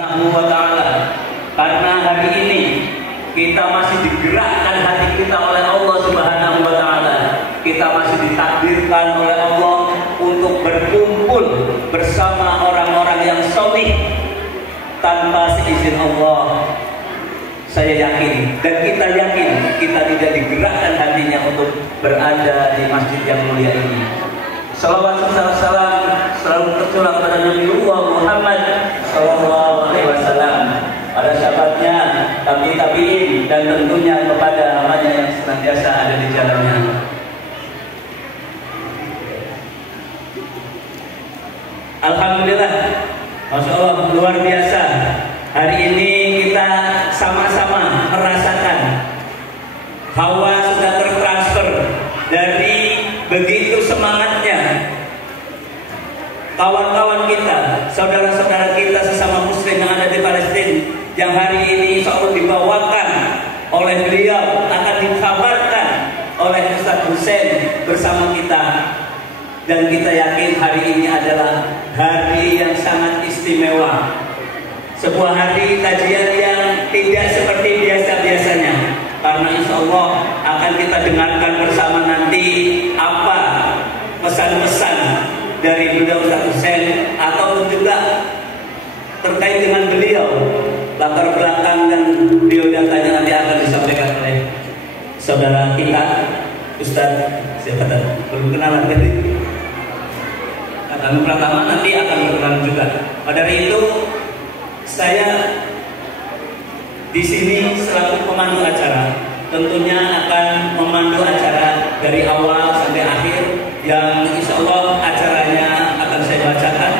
wa ta'ala. Karena hari ini kita masih digerakkan hati kita oleh Allah Subhanahu wa ta'ala. Kita masih ditakdirkan oleh Allah untuk berkumpul bersama orang-orang yang sholih tanpa seizin Allah. Saya yakin dan kita yakin kita tidak digerakkan hatinya untuk berada di masjid yang mulia ini. Salawat serta salam selalu tercurah kepada Nabiullah Muhammad sallallahu alaihi wasallam, pada sahabatnya, tabi'in, dan tentunya kepada hambanya yang senantiasa ada di jalannya. Alhamdulillah, Masya Allah, luar biasa. Hari ini kita sama-sama merasakan hawa sudah tertransfer dari begitu semangatnya kawan-kawan kita, saudara-saudara kita sesama muslim yang ada di Palestina, yang hari ini insya Allah dibawakan oleh beliau, akan dikabarkan oleh Ustaz Hussein bersama kita. Dan kita yakin hari ini adalah hari yang sangat istimewa, sebuah hari kajian yang tidak seperti biasa-biasanya, karena insya Allah akan kita dengarkan bersama nanti apa pesan-pesan dari beliau Ustaz Hussein, ataupun juga terkait dengan beliau, latar belakang dan biodatanya nanti akan disampaikan oleh saudara kita Ustaz siapa tadi? Belum kenalan tadi. Kami pertama nanti akan berkenalan juga. Pada hari itu saya di sini selaku pemandu acara, tentunya akan memandu acara dari awal sampai akhir, yang insya Allah acaranya akan saya bacakan.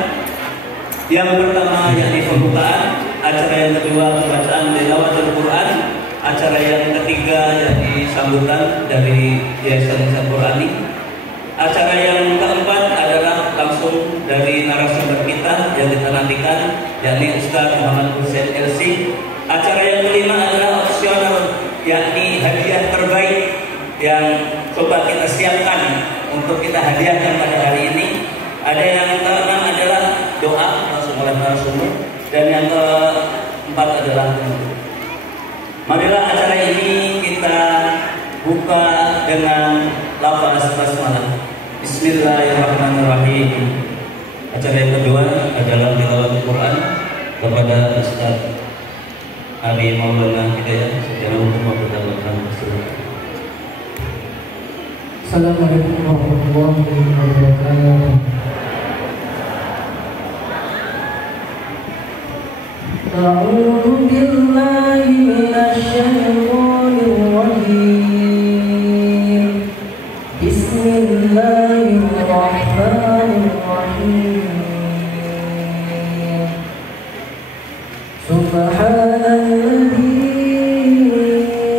Yang pertama yakni pembukaan, acara yang kedua pembacaan tilawatul Quran, acara yang ketiga yakni sambutan dari Yayasan Al-Qurani, acara yang keempat adalah langsung dari narasumber kita yang kita nantikan yakni Ustaz Muhammad Hussein LC. Acara yang kelima adalah opsional yakni hadiah terbaik yang coba kita siapkan untuk kita hadiahkan pada hari ini. Ada yang keenam adalah doa langsung oleh narasumber, dan yang keempat adalah penutup. Marilah acara ini kita buka dengan lafaz basmalah. Bismillahirrahmanirrahim. Acara yang kedua adalah tilawah Quran kepada Ustaz Ali Maulana Hidayat secara umum memperkenalkan Rasul. Assalamualaikum warahmatullahi wabarakatuh. A'udzu billahi minasy syaithanir rajim. Bismillahirrahmanirrahim. Subhanalladzi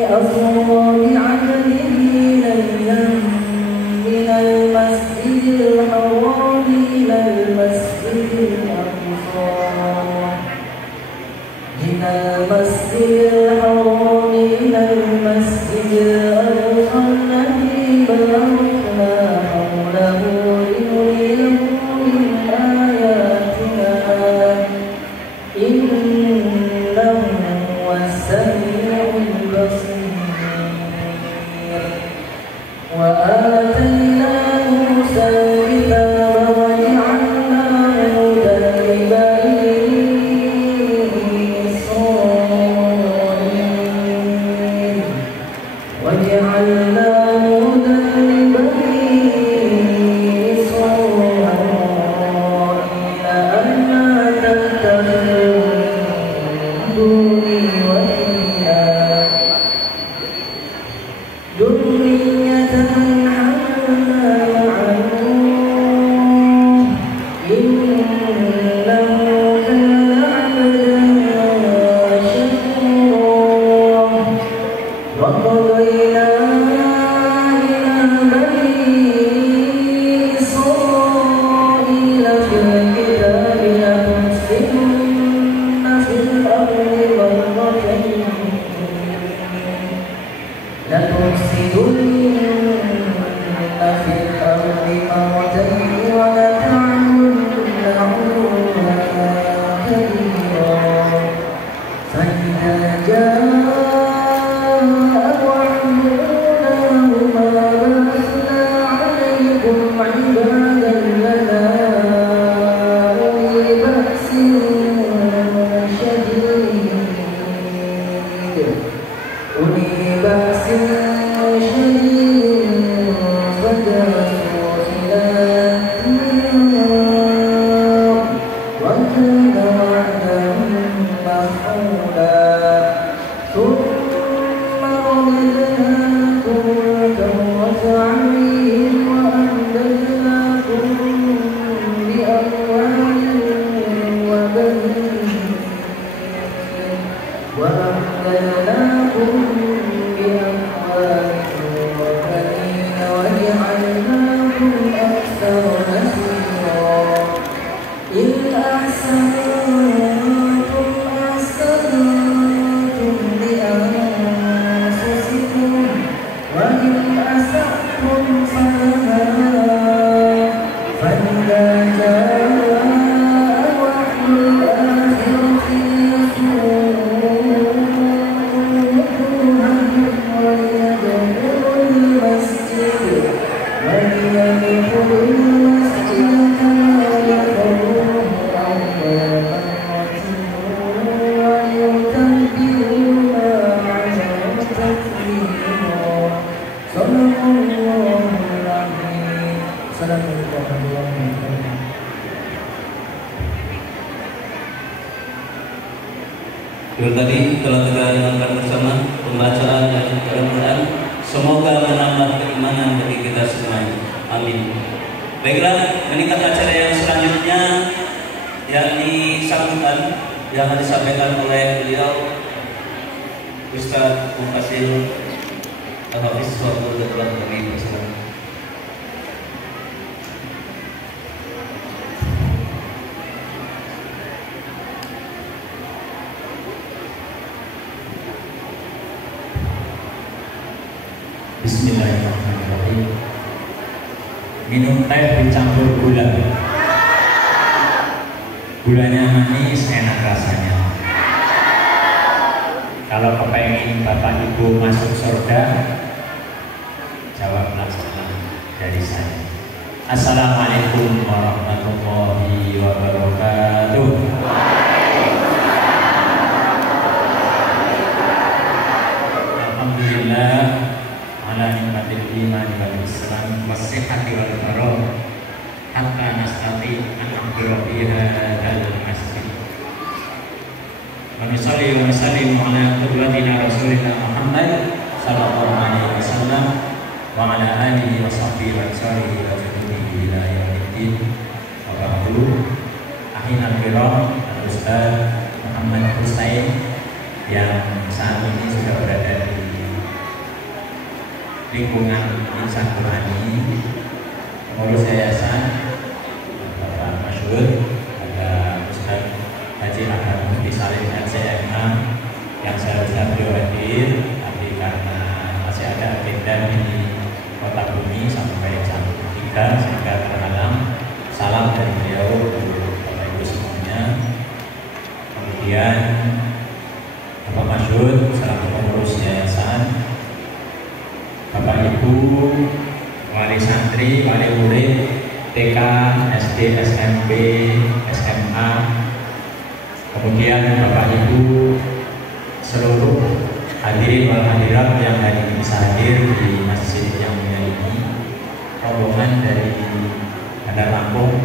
asra bi'abdihi laylan minal masjidil haram ilal masjidil aqsa, minal masjidil haram ilal masjidil aqsa alladzi barakna hawlahu linuriyahu min ayatina innahu huwas sami'ul basir. Wa atayna Musa al-kitaba wa ja'alnahu hudan li bani Israil wa Itu tadi telah kita dengarkan bersama pembacaan ayat Al-Quran. Semoga menambah keimanan bagi kita semuanya. Amin. Baiklah, meningkat acara yang selanjutnya, yakni sambutan yang akan disampaikan oleh beliau Ustaz Mufassir Al-Hafiz Suhaibul Ghazali kami bersama. Bismillahirrahmanirrahim. Minum teh dicampur gula. Gulanya manis, enak rasanya. Kalau kepengen Bapak Ibu masuk surga, jawablah salam dari saya. Assalamualaikum warahmatullahi wabarakatuh. Alhamdulillah ala nikmatil iman wal islam was sihhati wal faragh hatta nastati an naqra fi hadzal masjid. Wa nusalli wa nusallimu ala qudwatina rasulina Muhammad sallallahu alaihi wasallam wa ala alihi wa sahbihi wa sahbihi wa junubihi ila yaumiddin. Wa ba'du. Akhirul kiram Ustaz Muhammad Husain yang saat ini sudah berada di lingkungan Insan Qurani, pengurus yayasan Bapak Masyhur, ada Ustaz Haji Ahmad Mufti Salim LCMA yang seharusnya beliau hadir, tapi karena masih ada agenda di Kota Bumi sampai jam 3 sehingga terhalang. Salam dari beliau untuk Bapak Ibu semuanya. Kemudian Bapak Masyhur selaku pengurus yayasan, Bapak Ibu, wali santri, wali murid, TK, SD, SMP, SMA, kemudian Bapak Ibu seluruh hadirin wal hadirat yang hari ini bisa hadir di masjid yang mulia ini, rombongan dari Bandar Lampung,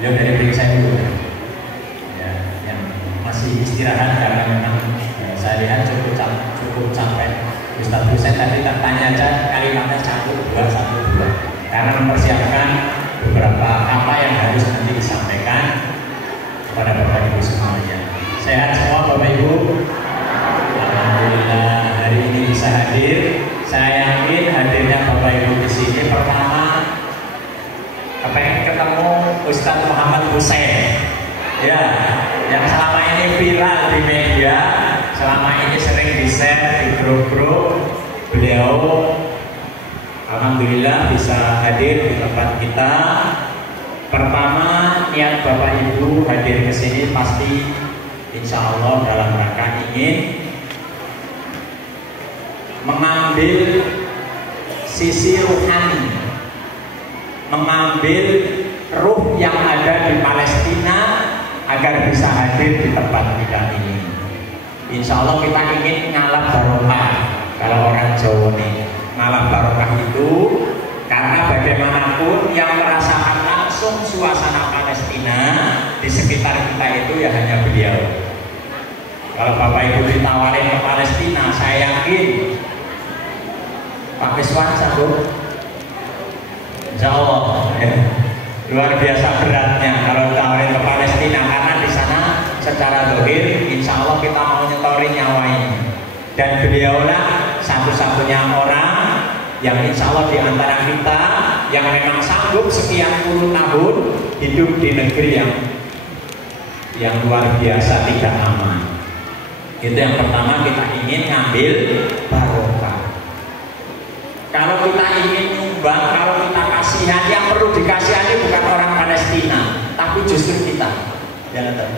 beliau dari Periksa dulu, ya, yang masih istirahat karena memang saya lihat cukup capek. Ustaz Husain tadi tanya aja kalimatnya 1, 2, 1, 2 karena mempersiapkan beberapa apa yang harus nanti disampaikan kepada Bapak Ibu semuanya. Sehat semua Bapak Ibu? Alhamdulillah hari ini bisa hadir. Saya yakin hadirnya Bapak Ibu di sini pertama kepengen ketemu Ustaz Muhammad Husain, ya, yang selama ini viral di media, selama ini sering di-share di grup-grup. Beliau alhamdulillah bisa hadir di tempat kita. Pertama, niat Bapak Ibu hadir ke sini pasti insya Allah dalam rangka ingin mengambil sisi rohani, mengambil ruh yang ada di Palestina agar bisa hadir di tempat kita ini. Insya Allah kita ingin ngalap barokah. Kalau orang Jawa nih, ngalap barokah itu karena bagaimanapun yang merasakan langsung suasana Palestina di sekitar kita itu ya hanya beliau. Kalau Bapak Ibu ditawarin ke Palestina, saya yakin Pak Miswan sanggup. Insya Allah ya. Luar biasa beratnya kalau ditawarin ke Palestina karena di sana secara zahir insya Allah kita mau nyetorin nyawa ini, dan beliaulah satu-satunya orang yang insya Allah di antara kita yang memang sanggup sekian puluh tahun hidup di negeri yang luar biasa tidak aman. Itu yang pertama, kita ingin ngambil barokah. Kalau kita ingin nyumbang, kalau kita kasihan, yang perlu dikasihani bukan orang Palestina tapi justru kita. Jangan tahu.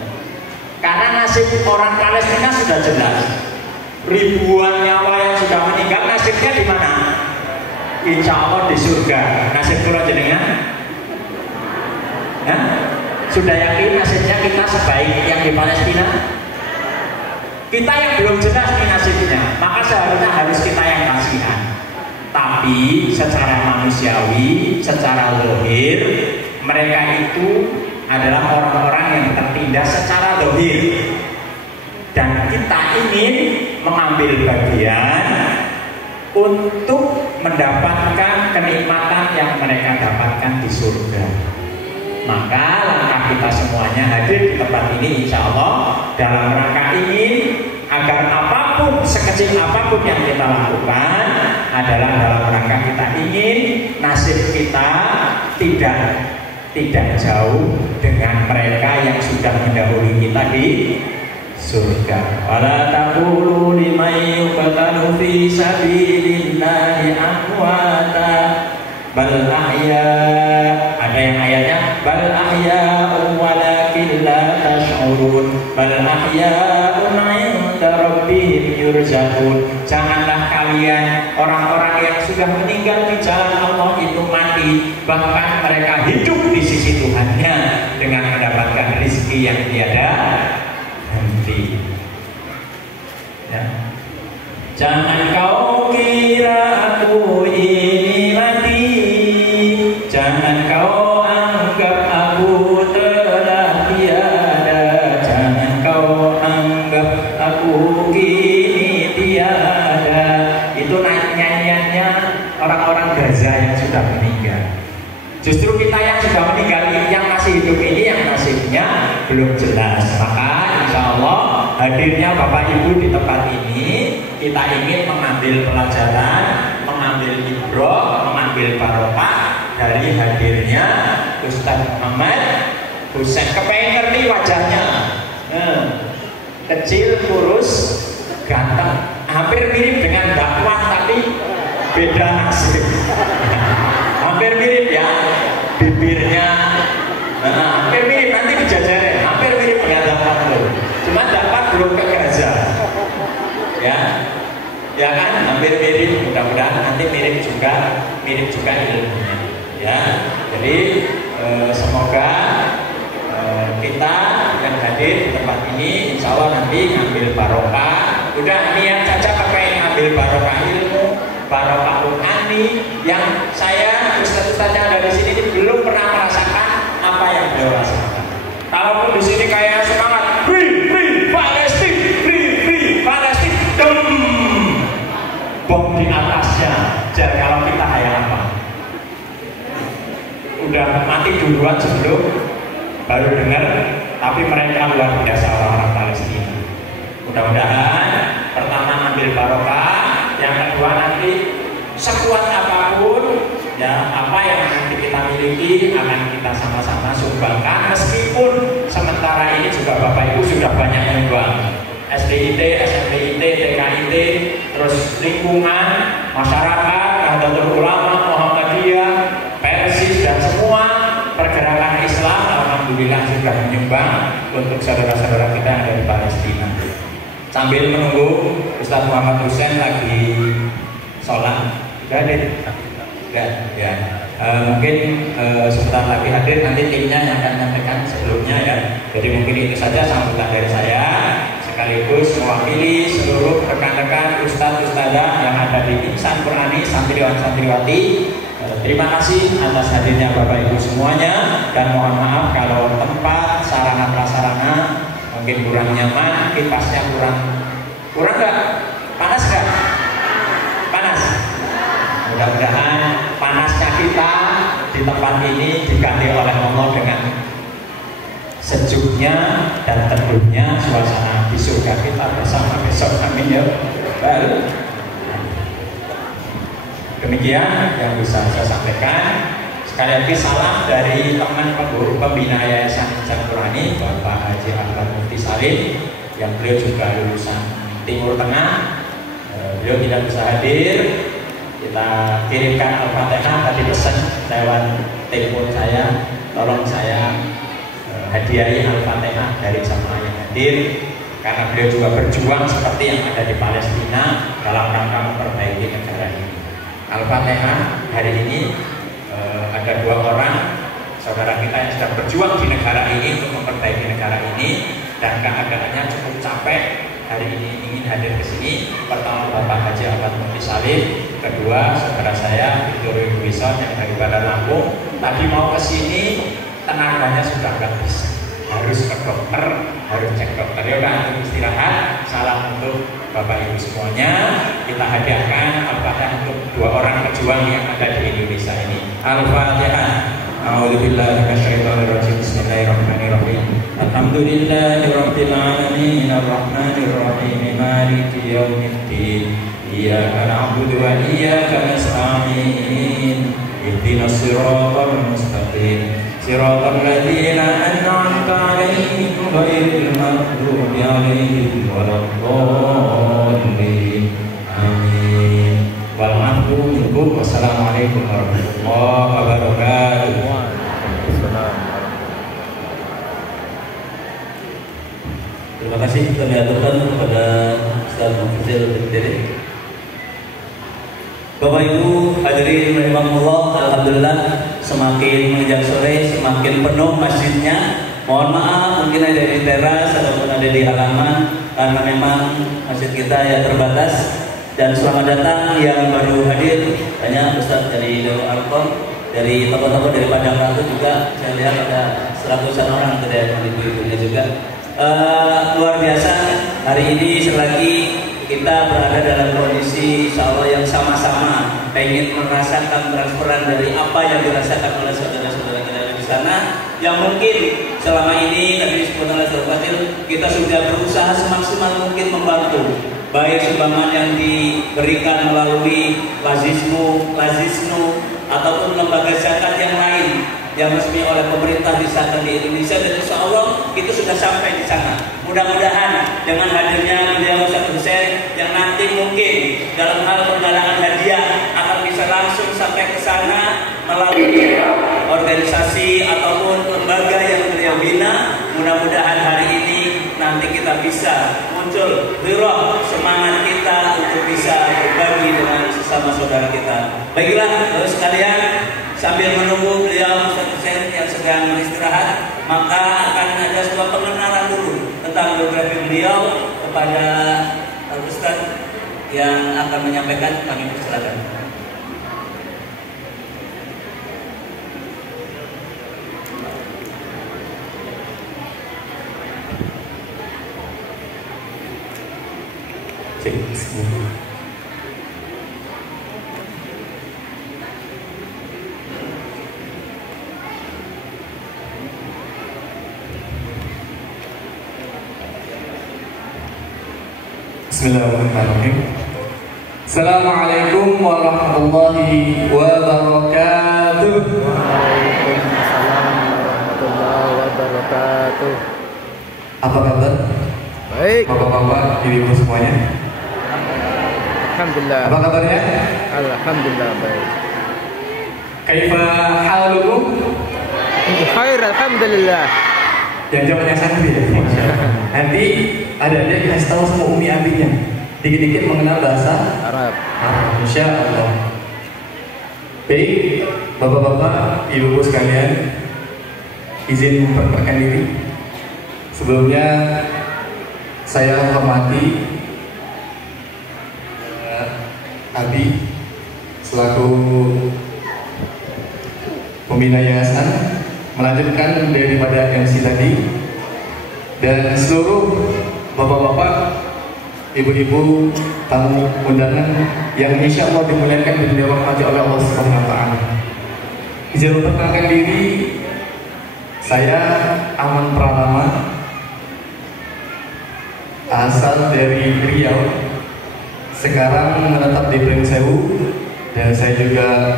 Karena nasib orang Palestina sudah jelas. Ribuan nyawa yang sudah meninggal, nasibnya di mana? Insya Allah di surga. Nasib kula jenengan? Nah, sudah yakin nasibnya kita sebaik yang di Palestina? Kita yang belum jelas nih nasibnya, maka seharusnya harus kita yang kasihan. Tapi secara manusiawi, secara zahir, mereka itu adalah orang-orang yang tertindas secara zahir. Dan kita ingin mengambil bagian untuk mendapatkan kenikmatan yang mereka dapatkan di surga. Maka langkah kita semuanya hadir di tempat ini insya Allah dalam rangka ingin agar apapun, sekecil apapun yang kita lakukan adalah dalam rangka kita ingin nasib kita tidak jauh dengan mereka yang sudah mendahului kita di surga. Wala taqulu liman yuqtalu fi sabilillahi amwata bal ahya. Ada yang ayatnya bal ahya'un walakin la tash'urun bal ahya'un 'inda rabbihim yurzaqun. Janganlah kalian orang-orang yang sudah meninggal di jalan Allah itu mati, bahkan mereka hidup di sisi Tuhannya dengan mendapatkan rezeki yang tiada henti. Ya. Jangan kau kira aku ini mati, jangan kau anggap aku telah tiada, jangan kau anggap aku kini tiada. Itu nyanyiannya orang-orang Gaza yang sudah meninggal. Justru kita yang sudah meninggal, yang masih hidup ini yang nasibnya belum jelas. Maka insya Allah hadirnya Bapak Ibu di tempat ini, kita ingin mengambil pelajaran, mengambil ibroh, mengambil barokah dari hadirnya Ustaz Muhammad Husain. Kepengen ngerti wajahnya, kecil, kurus, ganteng, hampir mirip dengan dakwah tapi beda nasib. Hampir mirip ya, bibirnya hampir mirip, nanti dijajarin, hampir mirip dengan dakwah loh. Cuma dakwah belum ke Gaza, ya kan, hampir mirip. Mudah-mudahan nanti mirip juga ilmunya, ya. Jadi semoga kita yang hadir di tempat ini, insya Allah nanti ngambil barokah. Udah niat saja pakai ngambil barokah ilmu, barokah rohani yang saya ustaz-ustaz yang ada di sini belum pernah merasakan apa yang beliau rasakan. Kalaupun di sini kayak semangat free Palestina, dem bom di atasnya. Jadi kalau kita kayak apa? Udah mati duluan sebelum baru dengar, tapi mereka luar biasa orang-orang Palestina. Mudah-mudahan pertama ambil barokah, yang kedua nanti sekuat apapun ya apa yang nanti kita miliki akan kita sama-sama sumbangkan, meskipun sementara ini juga Bapak Ibu sudah banyak menyumbang. SDIT, SMPIT, TKIT, terus lingkungan, masyarakat, Nahdlatul Ulama, Muhammadiyah, Persis dan semua pergerakan Islam alhamdulillah sudah menyumbang untuk saudara-saudara kita yang ada di Palestina. Sambil menunggu Ustaz Muhammad Husain lagi sholat, sudah hadir? Enggak, ya. Mungkin sebentar lagi hadir, nanti timnya yang akan menyampaikan sebelumnya ya. Jadi mungkin itu saja sambutan dari saya, sekaligus mewakili seluruh rekan-rekan ustadz-ustadzah yang ada di Insan Qurani, santriwan-santriwati. Terima kasih atas hadirnya Bapak Ibu semuanya, dan mohon maaf kalau tempat, sarana prasarana mungkin kurang nyaman, kipasnya kurang nggak? Panas nggak? Panas. Mudah-mudahan panasnya kita di tempat ini diganti oleh Allah dengan sejuknya dan teduhnya suasana di surga kita bersama besok. Amin ya. Demikian yang bisa saya sampaikan. Sekali lagi salam dari teman pembina Yayasan Insan Qurani Bapak Haji Ahmad Mufti Salim, yang beliau juga lulusan Timur Tengah. Beliau tidak bisa hadir, kita kirimkan Al-Fatihah, tadi pesan lewat telepon saya, tolong saya hadiahi Al-Fatihah dari jamaah yang hadir, karena beliau juga berjuang seperti yang ada di Palestina dalam rangka memperbaiki negara ini. Al-Fatihah hari ini ada 2 orang saudara kita yang sedang berjuang di negara ini untuk memperbaiki negara ini, dan keadaannya cukup capek. Hari ini ingin hadir ke sini. Pertama Bapak Haji Ahmad Mufti Salim, kedua saudara saya Victorio Wison yang dari Bandar Lampung. Tadi mau ke sini tenaganya sudah nggak bisa, harus ke dokter, harus cek dokter. Ya udah, istirahat. Salam untuk Bapak Ibu semuanya, kita hadiahkan Al-Fatihah untuk dua orang pejuang yang ada di Indonesia ini. Al-Fatihah. A'udzubillahi minasyaitonirrajim. Bismillahirrahmanirrahim. Alhamdulillahirabbil alamin arrahmanir rahim maliki yaumiddin. Iyyaka na'budu wa iyyaka nasta'in. Ihdinas siratal mustaqim. Siratal ladzina an'amta 'alaihim ghairil maghdubi 'alaihim waladdallin. Amin. Wal afwu minkum. Wassalamualaikum warahmatullahi wabarakatuh. Terima kasih kami aturkan kepada Ustaz Muhammad Al-Bintiri. Bapak Ibu hadirin rahimakumullah, alhamdulillah semakin menginjak sore semakin penuh masjidnya. Mohon maaf mungkin ada di teras ataupun ada di halaman karena memang masjid kita ya terbatas. Dan selamat datang yang baru hadir, banyak Ustaz dari Darul Arqam, dari tokoh-tokoh dari Padang Ratu juga saya lihat ada 100-an orang dari ibu-ibunya juga. Luar biasa hari ini selagi kita berada dalam kondisi insya Allah yang sama-sama pengen merasakan transferan dari apa yang dirasakan oleh saudara-saudara kita di sana, yang mungkin selama ini tadi disebut oleh Saudara Fadil, kita sudah berusaha semaksimal mungkin membantu, baik sumbangan yang diberikan melalui Lazisnu ataupun lembaga zakat yang lain yang resmi oleh pemerintah disahkan di Indonesia, dan insya Allah itu sudah sampai di sana. Mudah-mudahan dengan hadirnya beliau Ustaz Husain yang nanti mungkin dalam hal penggalangan hadiah akan bisa langsung sampai ke sana melalui organisasi ataupun lembaga yang beliau bina. Mudah-mudahan hari ini nanti kita bisa muncul roh semangat kita untuk bisa berbagi dengan sesama saudara kita. Baiklah, terus sekalian, sambil menunggu beliau Ustaz Husain yang sedang beristirahat, maka akan ada sebuah pengenalan dulu tentang biografi beliau kepada Ustaz yang akan menyampaikan. Kami persilakan. Bismillahirrahmanirrahim. Assalamualaikum warahmatullahi wabarakatuh. Waalaikumsalam warahmatullahi wabarakatuh. Apa kabar? Baik. Bapak-bapak, ibu-ibu semuanya. Alhamdulillah. Apa kabarnya? Alhamdulillah baik. Kaifa halukum? Khair, alhamdulillah. Yang jawabannya santri ya. Nanti ada kasih tahu sama Umi Abinya. Dikit-dikit mengenal bahasa Arab. Insya Allah. Baik, bapak-bapak, ibu-ibu sekalian, izin memperkenalkan diri. Sebelumnya saya hormati Abi selaku pembina yayasan, melanjutkan daripada MC tadi, dan seluruh bapak-bapak, ibu-ibu, tamu undangan yang insya Allah dimuliakan dan dirahmati oleh Allah Subhanahu wa Ta'ala. Izin memperkenalkan diri, saya Aman Pratama, asal dari Riau, sekarang menetap di Pringsewu, dan saya juga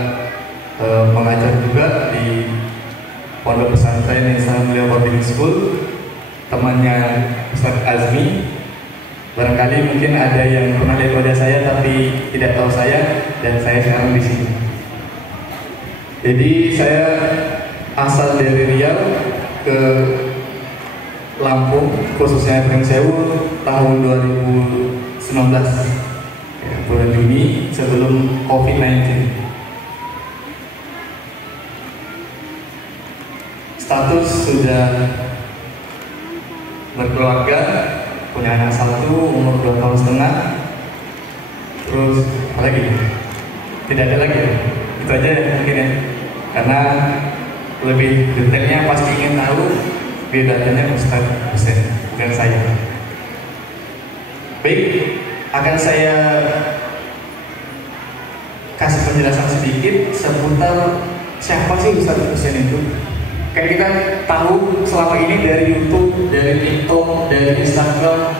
mengajar juga di Pondok Pesantren Islam Mulia Boarding School, temannya Ustaz Azmi. Barangkali mungkin ada yang pernah lihat wajah saya tapi tidak tahu saya, dan saya sekarang di sini. Jadi saya asal dari Riau ke Lampung, khususnya Pringsewu tahun 2019. Bulan Juni sebelum COVID-19. Status sudah berkeluarga, punya anak satu, umur 2 tahun setengah. Terus apa lagi? Tidak ada lagi ya? Itu aja ya mungkin ya. Karena lebih detailnya pasti ingin tahu, biodatanya Ustaz Husain, bukan saya. Baik, akan saya kasih penjelasan sedikit seputar siapa sih Ustaz Husain itu. Kayak kita tahu selama ini dari YouTube, dari TikTok, dari Instagram,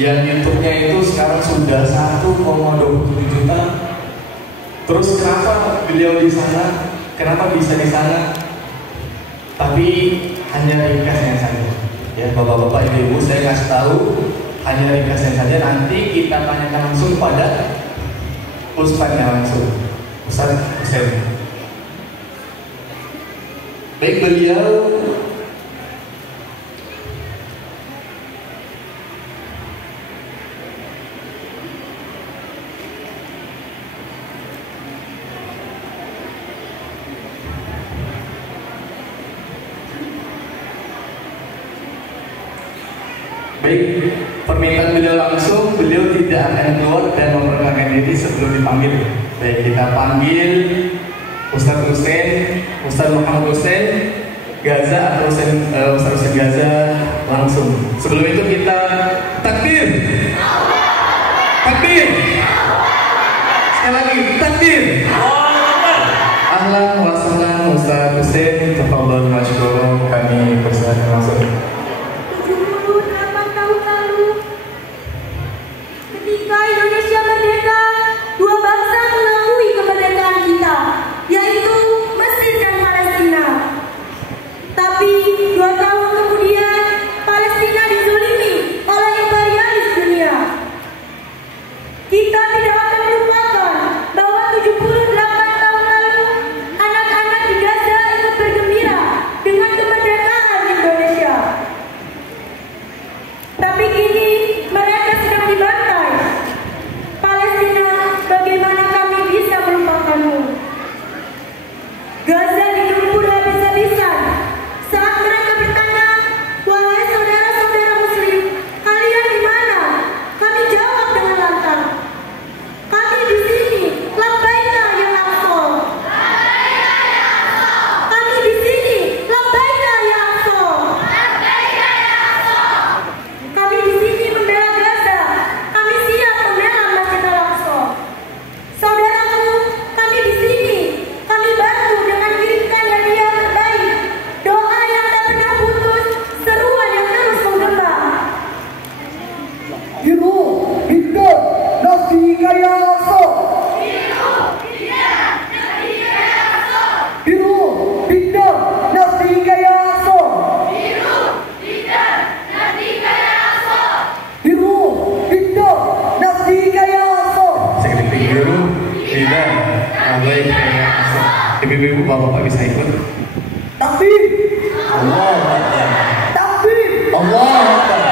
yang YouTube-nya itu sekarang sudah 1,27 juta. Terus kenapa beliau di sana? Kenapa bisa di sana? Tapi hanya ringkasnya saja. Ya, bapak-bapak, ibu-ibu, saya kasih tahu hanya ringkasnya saja. Nanti kita tanyakan langsung pada Ustaznya langsung, Ustaz Husain. Baik, beliau permintaan beliau langsung, beliau tidak akan keluar dan memperkenalkan diri sebelum dipanggil. Baik, kita panggil Ustaz Husain, Ustaz Muhammad Husain Gaza atau Ustaz Husain Gaza langsung. Sebelum itu kita takbir. Takbir. Sekali lagi takbir. Ahlan wa sahlan Ustaz Husain, tafadhal masykuran, kami persilakan langsung. 78 tahun lalu, ketika Indonesia merdeka, dua bangsa mengakui kemerdekaan kita, yaitu Mesir dan Palestina. Tapi 2 tahun kemudian, Palestina dizolimi oleh imperialis dunia. Kita tidak akan melupakan bahwa 78 tahun lalu, anak-anak di Gaza ikut bergembira dengan kemerdekaan Indonesia. Tapi kini mereka sedang dibantai. Palestina, bagaimana kami bisa melupakanmu? Gaza digempur habis-habisan. Saat mereka bertanya, wahai saudara-saudara muslim, kalian di mana? Kami jawab dengan lantang, kami di sini, labbaika ya Aqsa. Kami di sini, labbaika ya Aqsa. Kami di sini membela Gaza. Kami siap membela Masjid Al-Aqsa. Saudaraku, kami di sini. Kami bantu dengan kirimkan hadiah terbaik. Doa yang tak pernah putus, seruan yang terus menggema. Biru, hidup, nasi kaya Aqsa. Biru, hidup, nasi kaya Aqsa. Biru, hidup, nasi kaya Aqsa. Seketik biru, tidak, baik. Ibu-ibu, bapak-bapak bisa ikut. Takbir, Allah Akbar. takbir, Allah Akbar.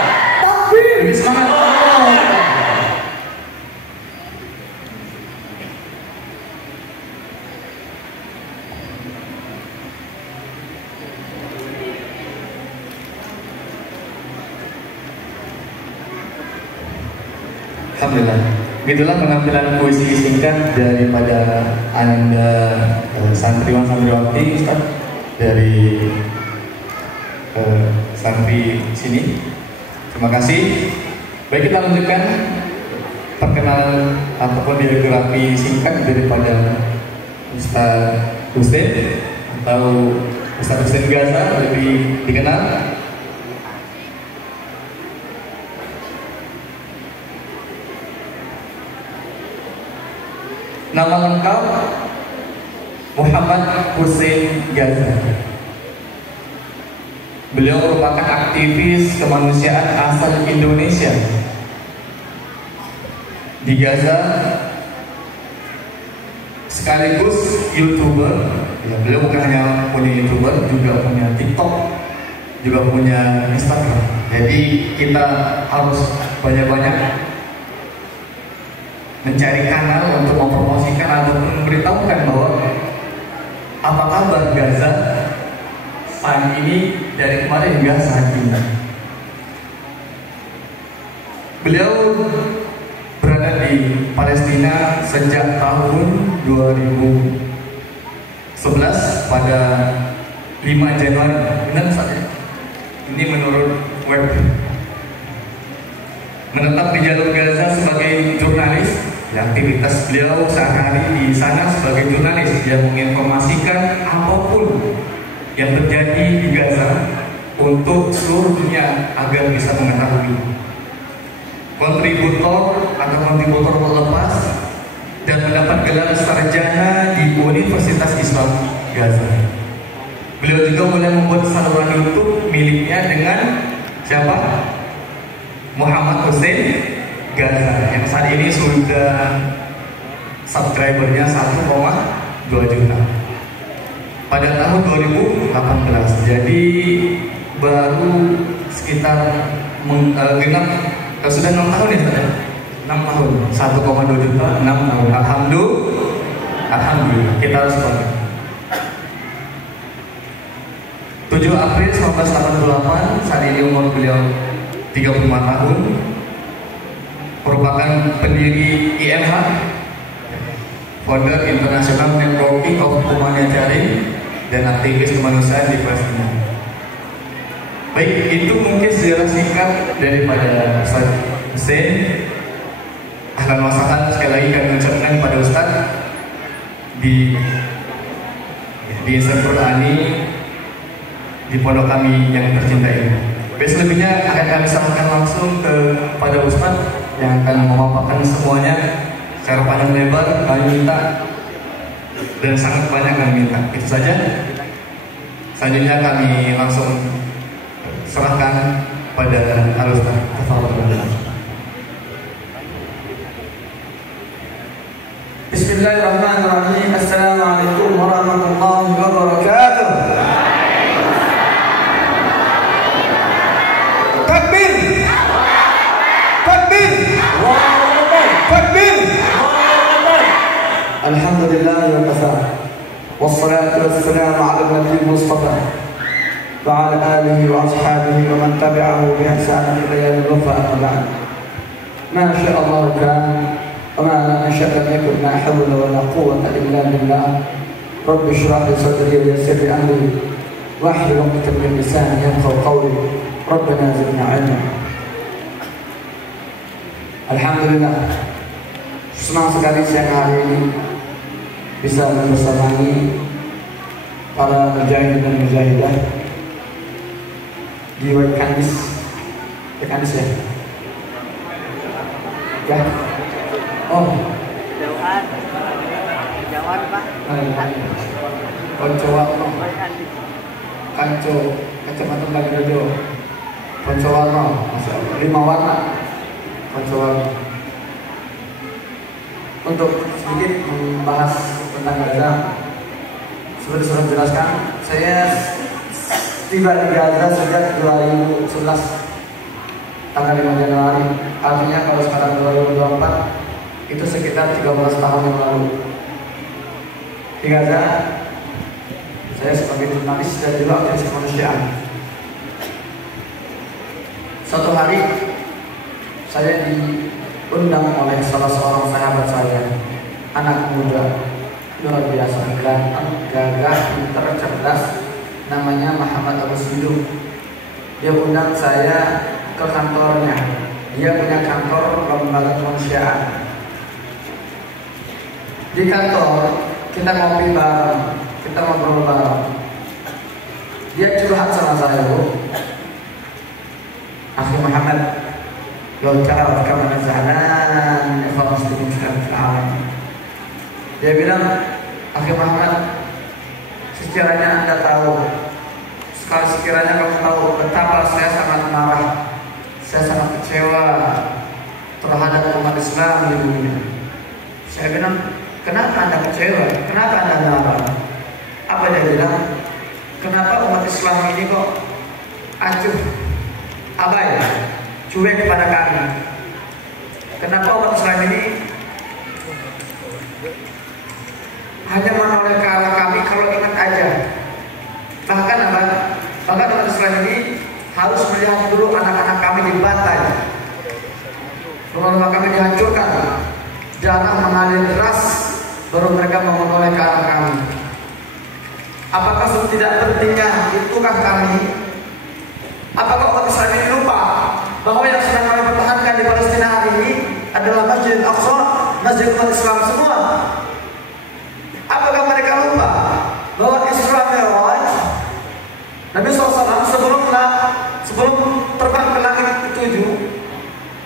takbir. Lebih semangat. Allah Akbar. Alhamdulillah. Begitulah penampilan puisi singkat daripada Anda santriwan santriwati Ustaz dari santri sini. Terima kasih. Baik, kita lanjutkan perkenalan ataupun biografi singkat daripada Ustaz Husain atau Ustaz Husain Gaza, lebih dikenal. Nama lengkap Muhammad Husain Gaza. Beliau merupakan aktivis kemanusiaan asal Indonesia. Di Gaza sekaligus YouTuber. Ya, beliau bukan hanya punya YouTuber, juga punya TikTok, juga punya Instagram. Jadi kita harus banyak-banyak mencari kanal untuk mempromosikan atau memberitahukan bahwa apa kabar Gaza saat ini dari kemarin hingga saat ini. Beliau berada di Palestina sejak tahun 2011 pada 5 Januari. Benar saja. Ini menurut web. menetap di jalur Gaza sebagai jurnalis. Ya, aktivitas beliau sehari-hari di sana sebagai jurnalis, dia menginformasikan apapun yang terjadi di Gaza untuk seluruh dunia agar bisa mengetahui. Kontributor atau kontributor lepas dan mendapat gelar sarjana di Universitas Islam Gaza. Beliau juga mulai membuat saluran YouTube miliknya dengan siapa? Muhammad Hussein Gaza yang saat ini sudah subscribernya 1,2 juta pada tahun 2018. Jadi baru sekitar genap sudah 6 tahun ya sudah 6 tahun 1,2 juta 6 tahun. Alhamdulillah kita harus bangga. 7 April 1988 saat ini umur beliau 35 tahun, merupakan pendiri IMH, founder International Networking of Humanitarian dan aktivis kemanusiaan di Palestina. Baik, itu mungkin sejarah singkat daripada Ustaz Hussein. Ahlan wa sahlan, sekali lagi kami ucapkan pada Ustaz di Insan Qur'ani di pondok kami yang tercinta ini. Selebihnya akan kami sampaikan langsung kepada Ustaz yang akan memaparkan semuanya secara panjang lebar. Kami minta dan sangat banyak kami minta. Itu saja. Selanjutnya kami langsung serahkan pada Al-Ustaz. Bismillahirrahmanirrahim. Assalamualaikum warahmatullahi wabarakatuh. Takbir! Takbir! Takbir! Alhamdulillah wa kafa. Wassalatu wassalamu ala nabi Mustafa wa ala alihi wa ashabihi wa man tabi'ahu bi ihsan ila yaumil wafa. Ma syaa Allah kan wa ma lam yasha' lam yakun. La hawla wa la quwwata illa billah. Rabbi shrah li sadri wa yassir li amri wahlul 'uqdatam min lisani yafqahu qawli. Rabbana zidna 'ilma. Alhamdulillah, senang sekali siang hari ini bisa bersamai para mujahid dan mujahidah di Kanis ya? Ya? Oh, Jawan Pak. Koncowarno, Kanco, Kecamatan Bagirejo. Koncowarno, Masya Allah, 5 warna Koncowarno. Untuk sedikit membahas tentang Gaza, seperti sudah jelaskan, saya tiba di Gaza sejak 2011 tanggal 5 Januari. Artinya kalau sekarang 2024 itu sekitar 13 tahun yang lalu. Di Gaza saya sebagai jurnalis dan juga aktivis kemanusiaan. Suatu hari saya diundang oleh salah seorang sahabat saya, anak muda luar biasa, ganteng, gagah, pintar, cerdas, namanya Muhammad Abu Sidu. Dia undang saya ke kantornya. Dia punya kantor lembaga kemanusiaan. Di kantor kita ngopi bareng, kita ngobrol bareng. Dia curhat sama saya, Bu. Akhi Muhammad, lo ta'araf kama naz'alan ikhwan muslimin fil alam. Dia bilang, Akhi Muhammad, sekiranya Anda tahu, sekiranya kamu tahu betapa saya sangat marah, saya sangat kecewa terhadap umat Islam di dunia. Saya bilang, kenapa Anda kecewa? Kenapa Anda marah? Apa dia bilang? Kenapa umat Islam ini kok acuh, abai, cuek kepada kami? Kenapa umat Islam ini hanya menoleh ke arah kami kalau ingat aja? Bahkan apa? Bahkan umat Islam ini harus melihat dulu anak-anak kami dibantai, rumah-rumah kami dihancurkan, darah mengalir deras, baru mereka mau menoleh ke arah kami. Apakah sudah tidak pentingnya itukah kami? Apakah umat Islam ini lupa bahwa yang sedang kami pertahankan di Palestina adalah Masjid Al-Aqsa, masjid umat Islam semua. Apakah mereka lupa bahwa Isra Mi'raj Nabi SAW sebelum terbang ke langit ke-7,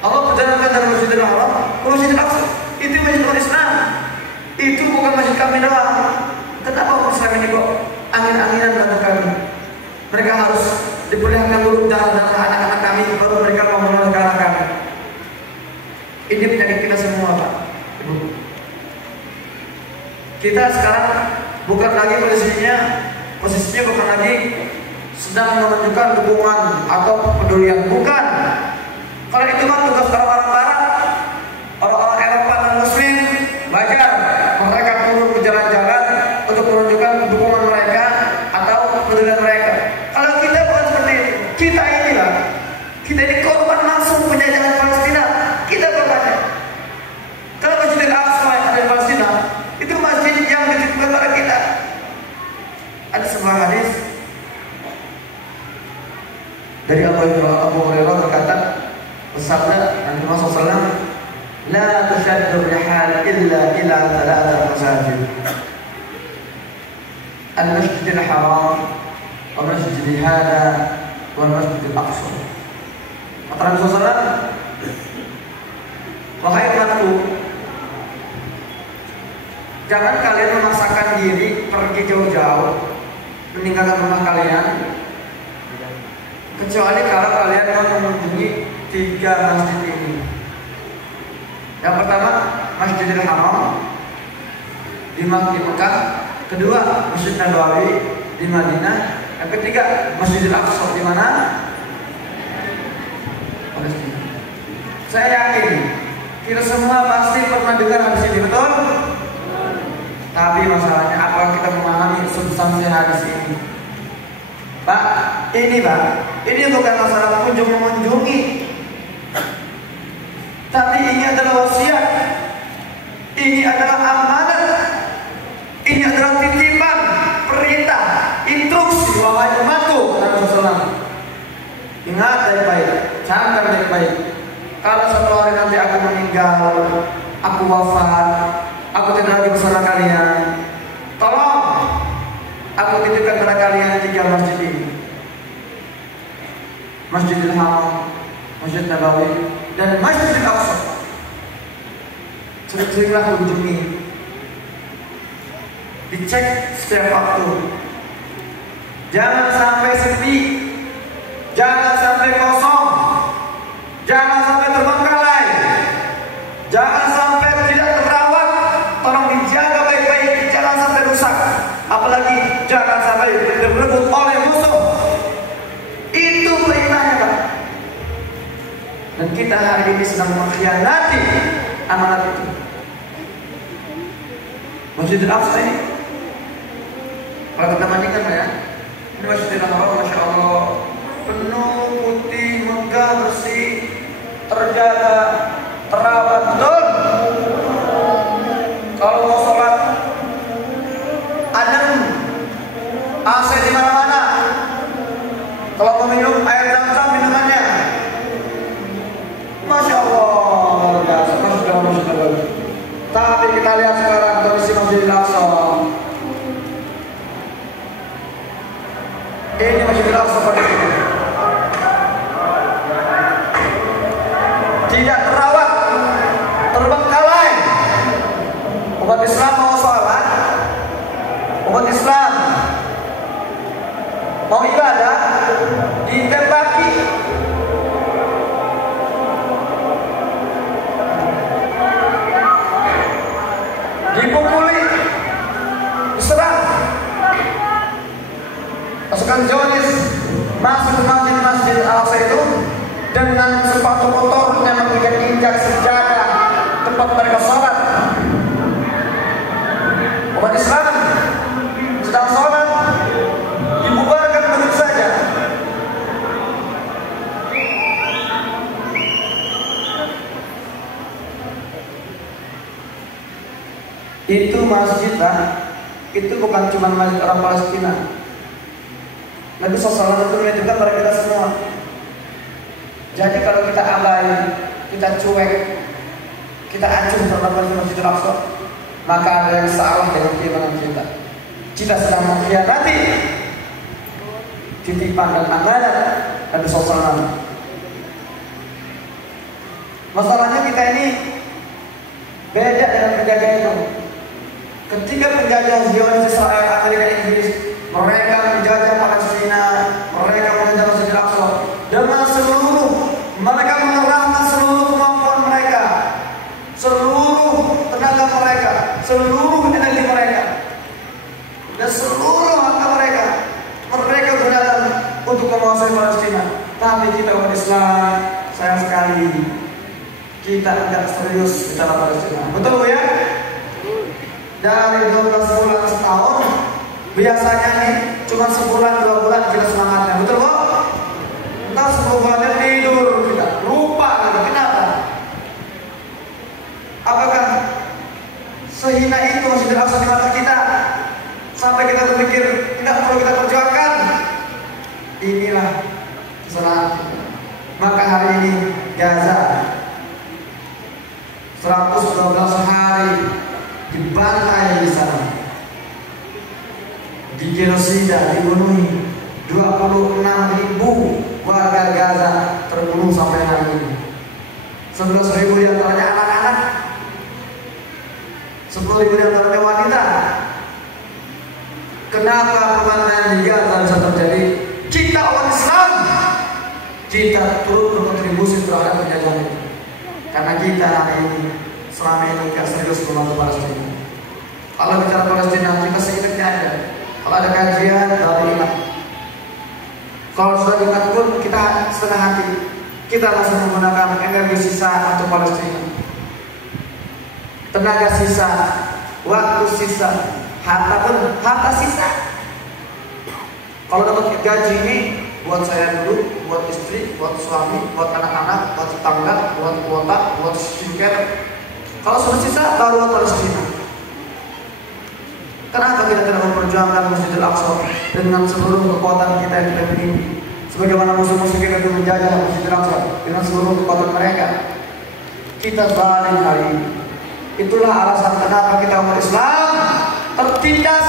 Allah perjalanan dari Masjidil Haram ke Masjidil Aqsa. Itu masjid umat Islam. Itu bukan masjid kami doang. Kenapa umat Islam ini kok angin-anginan pada kami? Mereka harus diperlihatkan dulu darah anak-anak kami baru mereka mau menolak kami. Ini penyakit kita semua, Pak. Ibu. Kita sekarang bukan lagi posisinya bukan lagi sedang menunjukkan dukungan atau kepedulian, bukan. Kalau itu mah tugas orang-orang Barat, orang-orang Eropa dan Muslim, wajar mereka turun ke jalan-jalan untuk menunjukkan dukungan mereka atau kepedulian mereka. Kalau kita bukan seperti itu, kita ini korban langsung penjajahan Palestina, kita korbannya. Kalau Masjidil Aqsa yang ada di Palestina, itu masjid yang dititipkan kepada kita. Ada sebuah hadis dari Abu Hurairah berkata, bersabda Nabi Muhammad SAW, "La tushaddu rihal illa ila thalathah masajid. Al-Masjidil Haram, Al-Masjidil Hada, Wal-Masjidil Aqsa." Kata Nabi SAW, "Wahai umatku, jangan kalian memaksakan diri pergi jauh-jauh meninggalkan rumah kalian, kecuali kalau kalian mau mengunjungi 3 masjid ini. Yang pertama Masjidil Haram di Mekah, kedua Masjid Nabawi di Madinah, yang ketiga Masjidil Aqsa di mana? Palestina. Saya yakin kita semua pasti pernah dengar hadis ini, betul? Tapi masalahnya apa kita memahami substansi hadis ini? Pak, ini bukan masalah mengunjungi, tapi ini adalah wasiat, ini adalah amanat, ini adalah titipan, perintah, instruksi. Wahai umatku, kata Rasulullah, ingat baik-baik, camkan baik-baik. Kalau suatu hari nanti aku meninggal, aku wafat, aku tidak lagi bersama kalian, tolong aku titipkan kepada kalian 3 masjid ini: Masjidil Haram, Masjid Nabawi, dan Masjidil Aqsa. Sering-seringlah kunjungi, dicek setiap waktu. Jangan sampai sepi, jangan sampai kosong, jangan sampai terbengkalai, jangan sampai tidak terawat. Tolong dijaga baik-baik, jangan sampai rusak. Apalagi jangan sampai direbut oleh musuh. Itu perintahnya, Pak. Dan kita hari ini sedang mengkhianati amanat itu. Masjidil Aqsa ini, kalau kita bandingkan ya, ini Masjidil Haram, Masya Allah, penuh, putih, megah, bersih, terjaga, terawat, betul. Kalau mau sholat, adem, AC di mana-mana. Kalau mau minum air zam-zam minumannya, Masya Allah, Masya Allah. Tapi kita lihat sekarang kondisi Masjidil Aqsa. Ini Masjidil Aqsa seperti ini, tidak terawat, terbengkalai. Umat Islam mau sholat, umat Islam mau ibadah, ditembaki. Dipukuli, diserang. Pasukan Zionis masuk ke Masjid Al-Aqsa itu dengan sepatu kotornya menginjak sejadah tempat mereka sholat. Umat Islam sedang sholat, dibubarkan begitu saja. Itu masjid, Pak. Itu bukan cuma masjid orang Palestina. Nabi SAW itu menunjukkan kepada kita semua. Jadi kalau kita abai, kita cuek, kita acuh terhadap Masjidil Aqsa, maka ada yang salah dengan keimanan kita. Kita sedang mengkhianati titipan dan amanat Nabi SAW. Masalahnya kita ini beda dengan penjajah itu. Ketika penjajah Zionis Israel, Amerika, Inggris, mereka menjajah Palestina, mereka menjajah Masjidil Aqsa dengan seluruh, mereka mengerahkan seluruh kemampuan mereka, seluruh tenaga mereka, seluruh energi mereka, dan seluruh harta mereka. Mereka gunakan untuk menguasai Palestina. Tapi kita umat Islam, sayang sekali, kita tidak serius bicara Palestina. Betul ya? Dari 12 bulan setahun, biasanya nih cuma sebulan 2 bulan kita semangatnya. Betul kok? Entah 10 bulannya tidur kita, lupa gitu. Kenapa? Apakah sehina itu Masjidil Aqsa di mata kita sampai kita berpikir tidak perlu kita perjuangkan? Inilah kesalahan kita. Maka hari ini Gaza 112 hari dibantai di sana, digenosida, dibunuhi. 26.000 warga Gaza terbunuh sampai hari ini. 11.000 diantaranya anak-anak, 10.000 diantaranya wanita. Kenapa pembantaian di Gaza bisa terjadi? Kita orang Islam, kita turut berkontribusi terhadap penjajahan itu. Karena kita hari ini selama ini tidak serius membantu Palestina. Kalau bicara Palestina, kita seingatnya aja. Kalau ada kajian dari ingat. Kalau sudah ingat pun kita setengah hati. Kita masih menggunakan energi sisa untuk Palestina, tenaga sisa, waktu sisa, harta sisa. Kalau dapat gaji ini buat saya dulu, buat istri, buat suami, buat anak-anak, buat tetangga, buat kuota, buat skincare. Kalau sudah sisa baru buat Palestina. Kenapa kita tidak memperjuangkan Masjidil Aqsa dengan seluruh kekuatan kita yang kita miliki? Sebagaimana musuh-musuh kita itu menjajah Masjidil Aqsa dengan seluruh kekuatan mereka. Kita zalim hari ini. Itulah alasan kenapa kita umat Islam tertindas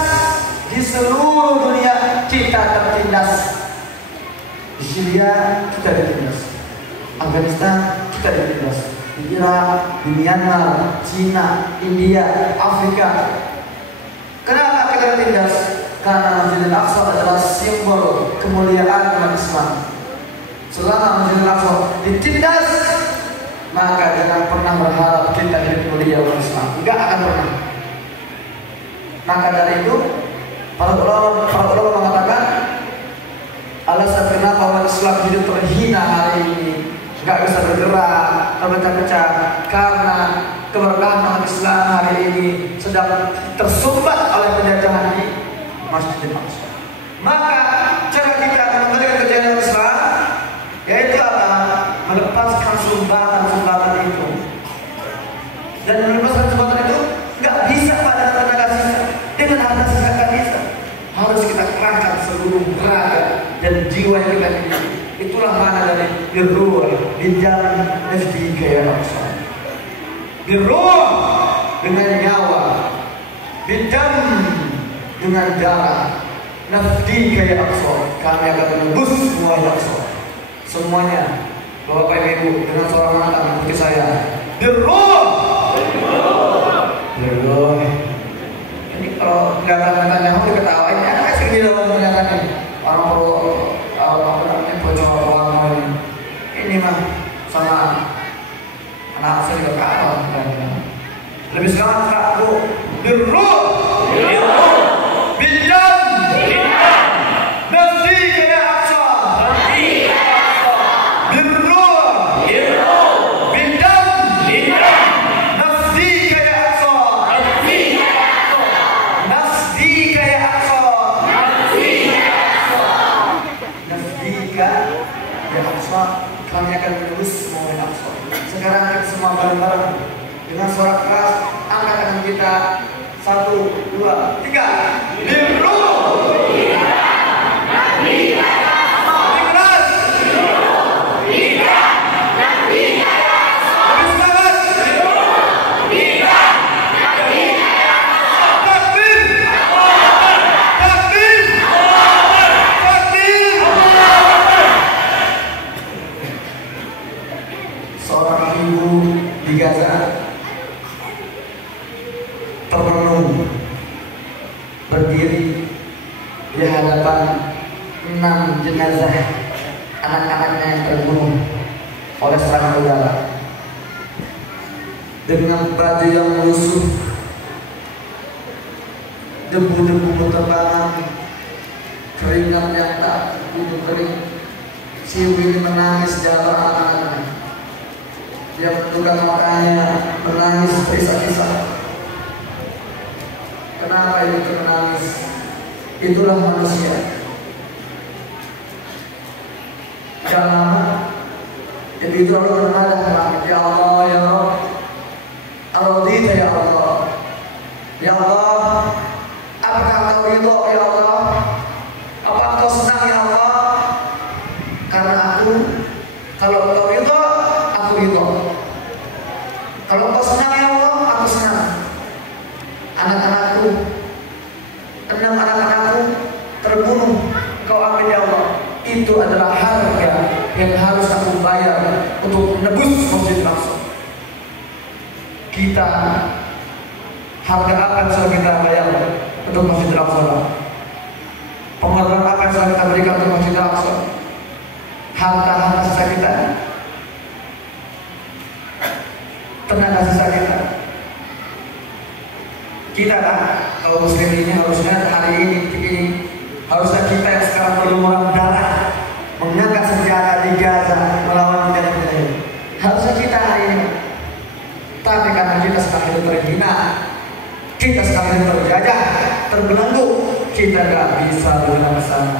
di seluruh dunia. Kita tertindas di Syria, kita ditindas. Afghanistan, kita ditindas. Di Irak, di Myanmar, Cina, India, Afrika. Kenapa kita ditindas? Karena Masjidil Aqsa adalah simbol kemuliaan umat Islam. Selama Masjidil Aqsa ditindas, maka jangan pernah berharap kita hidup mulia umat Islam. Enggak akan pernah. Maka dari itu, para ulama mengatakan alasan kenapa umat Islam hidup terhina hari ini, nggak bisa bergerak, terpecah-pecah, karena keberkahan umat Islam hari ini sedang tersumbat oleh penjajahan di Masjidil Aqsa. Maka cara kita mengembalikan kejayaan Islam yaitu apa? Melepaskan sumbatan itu. Dan melepaskan sumbatan itu nggak bisa pada tenaga sisa, dengan harta sisa nggak bisa. Harus kita kerahkan seluruh raga dan jiwa yang kita miliki. Itulah mana dari birruh bidam nafdi kaya Aqsa. Birruh dengan nyawa, bidam dengan darah, nafdi kaya Aqsa. Kami akan menebus semua Aqsa. Semuanya, Bapak Ibu dengan suara mata seperti saya. Birruh. Ini kalau kelihatan-kelihatannya mau diketawain, ya kasih di dalam kelihatannya. Orang perlu bocor orang ini mah sama anak saya juga kalah. Lebih semangat Kak Bu. Birruh. Bidam. Nafsi kaya Aqsa. Birruh. Bidam. Nafsi kaya Aqsa. Nafsi kaya Aqsa. Nafsi kaya Aqsa. Kami akan menembus semua Aqsa. Sekarang kita semua bareng-bareng dengan suara keras angkat tangan kita. 1, 2, 3. Birruh. Gaza termenung berdiri di hadapan 6 jenazah anak-anaknya yang terbunuh oleh serangan udara dengan baju yang lusuh, debu-debu berterbangan, keringat yang tak kunjung kering. Si Willy menangis di hadapan anak-anaknya. Dia menundukkan matanya, menangis terisak-isak. Kenapa itu menangis? Itulah manusia. Gak lama, itu lalu menghadap, ya Allah, ya Rabb, Ar-Radita ya Allah, ya Allah, apakah Engkau ridho ya Allah? Apa Engkau senang ya Allah? Karena aku, kalau Engkau ridho, aku ridho. Kalau Engkau senang ya Allah, aku senang. Anak-anakku, 6 anak-anakku terbunuh, Engkau ambil ya Allah. Itu adalah harga yang harus aku bayar untuk menebus Masjid Al-Aqsa. Kita, harga apa yang sudah kita bayar untuk Masjid Al-Aqsa? Pengorbanan apa yang sudah kita berikan untuk Masjid Al-Aqsa? Harta sisa kita, tenaga sisa kita. Kita lah, kalau muslim ini harusnya hari ini, harusnya kita yang sekarang berlumuran darah mengangkat senjata di Gaza melawan penjajah ini. Harusnya kita hari ini. Tapi karena kita sekarang itu terhina, kita sekarang itu terjajah, terbelenggu, kita gak bisa bergerak ke sana.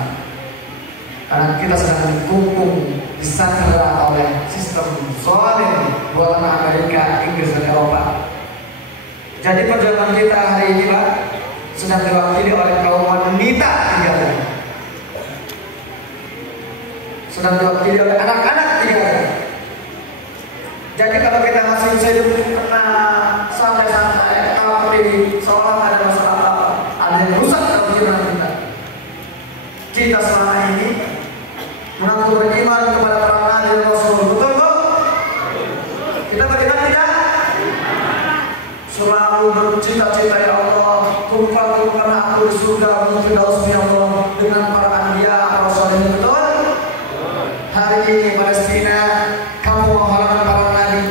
Karena kita sedang dikungkung, disandera oleh sistem zalim buatan Amerika, Inggris, dan Eropa. Jadi perjuangan kita hari ini, Pak, sedang diwakili oleh kaum wanita di Gaza, sedang diwakili oleh anak-anak di Gaza. Jadi kalau kita masih bisa hidup tenang, santai-santai, tapi seolah ada masalah apa, ada yang rusak dalam kehidupan kita. Kita selama ini mengaku beriman kepada para nabi dan rasul, betul kok? Kita beriman tidak? Selalu bercita-cita ya Allah, kumpulkan aku di surga Firdaus ya Allah dengan para anbiya, rasul ini, betul? Hari ini Palestina, kamu menghalangi para nabi,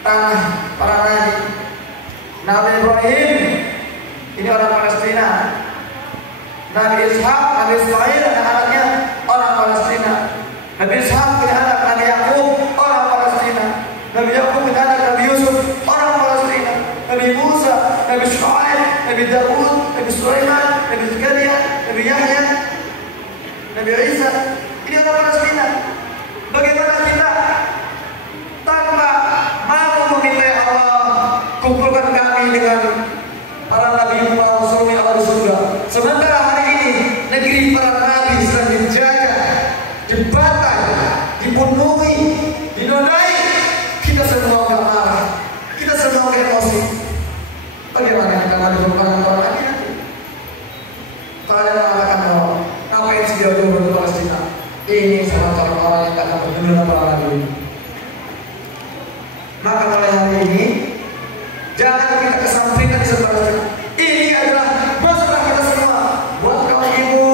tanah para nabi. Nabi Ibrahim, ini orang Palestina. Nabi Ishak, Nabi Ismail, anak-anaknya orang Palestina. Nabi Ishak punya anak Nabi Yakub, orang Palestina. Nabi Yakub punya anak Nabi Yusuf, orang Palestina. Nabi Musa, Nabi Shu'aib, Nabi Daud, Nabi Sulaiman, Nabi Zakaria, Nabi Yahya, Nabi Isa. Ini orang Palestina. Bagaimana kita tanpa mau meminta Allah kumpulkan kami dengan para nabi para rasul yang ada di surga. Sementara hari ini negeri para nabi sedang dijajah, dibakar, dibunuhi, dinodai. Kita semua gak marah, kita semua gak emosi. Bagaimana kita mau dibunuhkan para nabi nanti? Kalian mengatakan bahwa ngapain sih dia dulu Palestina? Ini sama orang yang gak dapat mendengar para nabi. Maka mulai hari ini jangan kita kesampingkan di sebelah. Ini adalah masalah kita semua. Buat kaum ibu,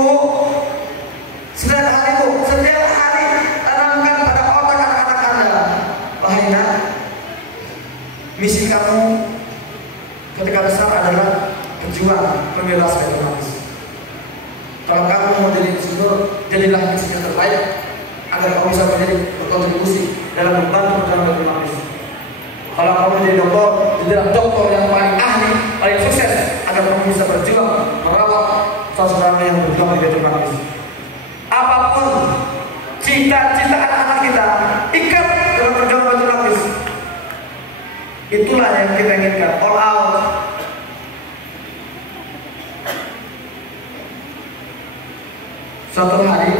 setiap hari bu, setiap hari tanamkan pada otak anak-anak Anda. Wahai nak, misi kamu ketika besar adalah berjuang membebas Baitul Maqdis. Kalau kamu mau jadi insinyur, jadilah insinyur terbaik agar kamu bisa menjadi berkontribusi dalam membantu perjalanan Baitul Maqdis. Kalau kamu menjadi dokter, jadilah dokter yang paling ahli, paling sukses agar kamu bisa berjuang merawat saudara yang berjuang di Baitul Maqdis. Apapun cita-cita anak-anak kita, ikat dalam perjuangan Baitul Maqdis. Itulah yang kita inginkan, all out. Suatu hari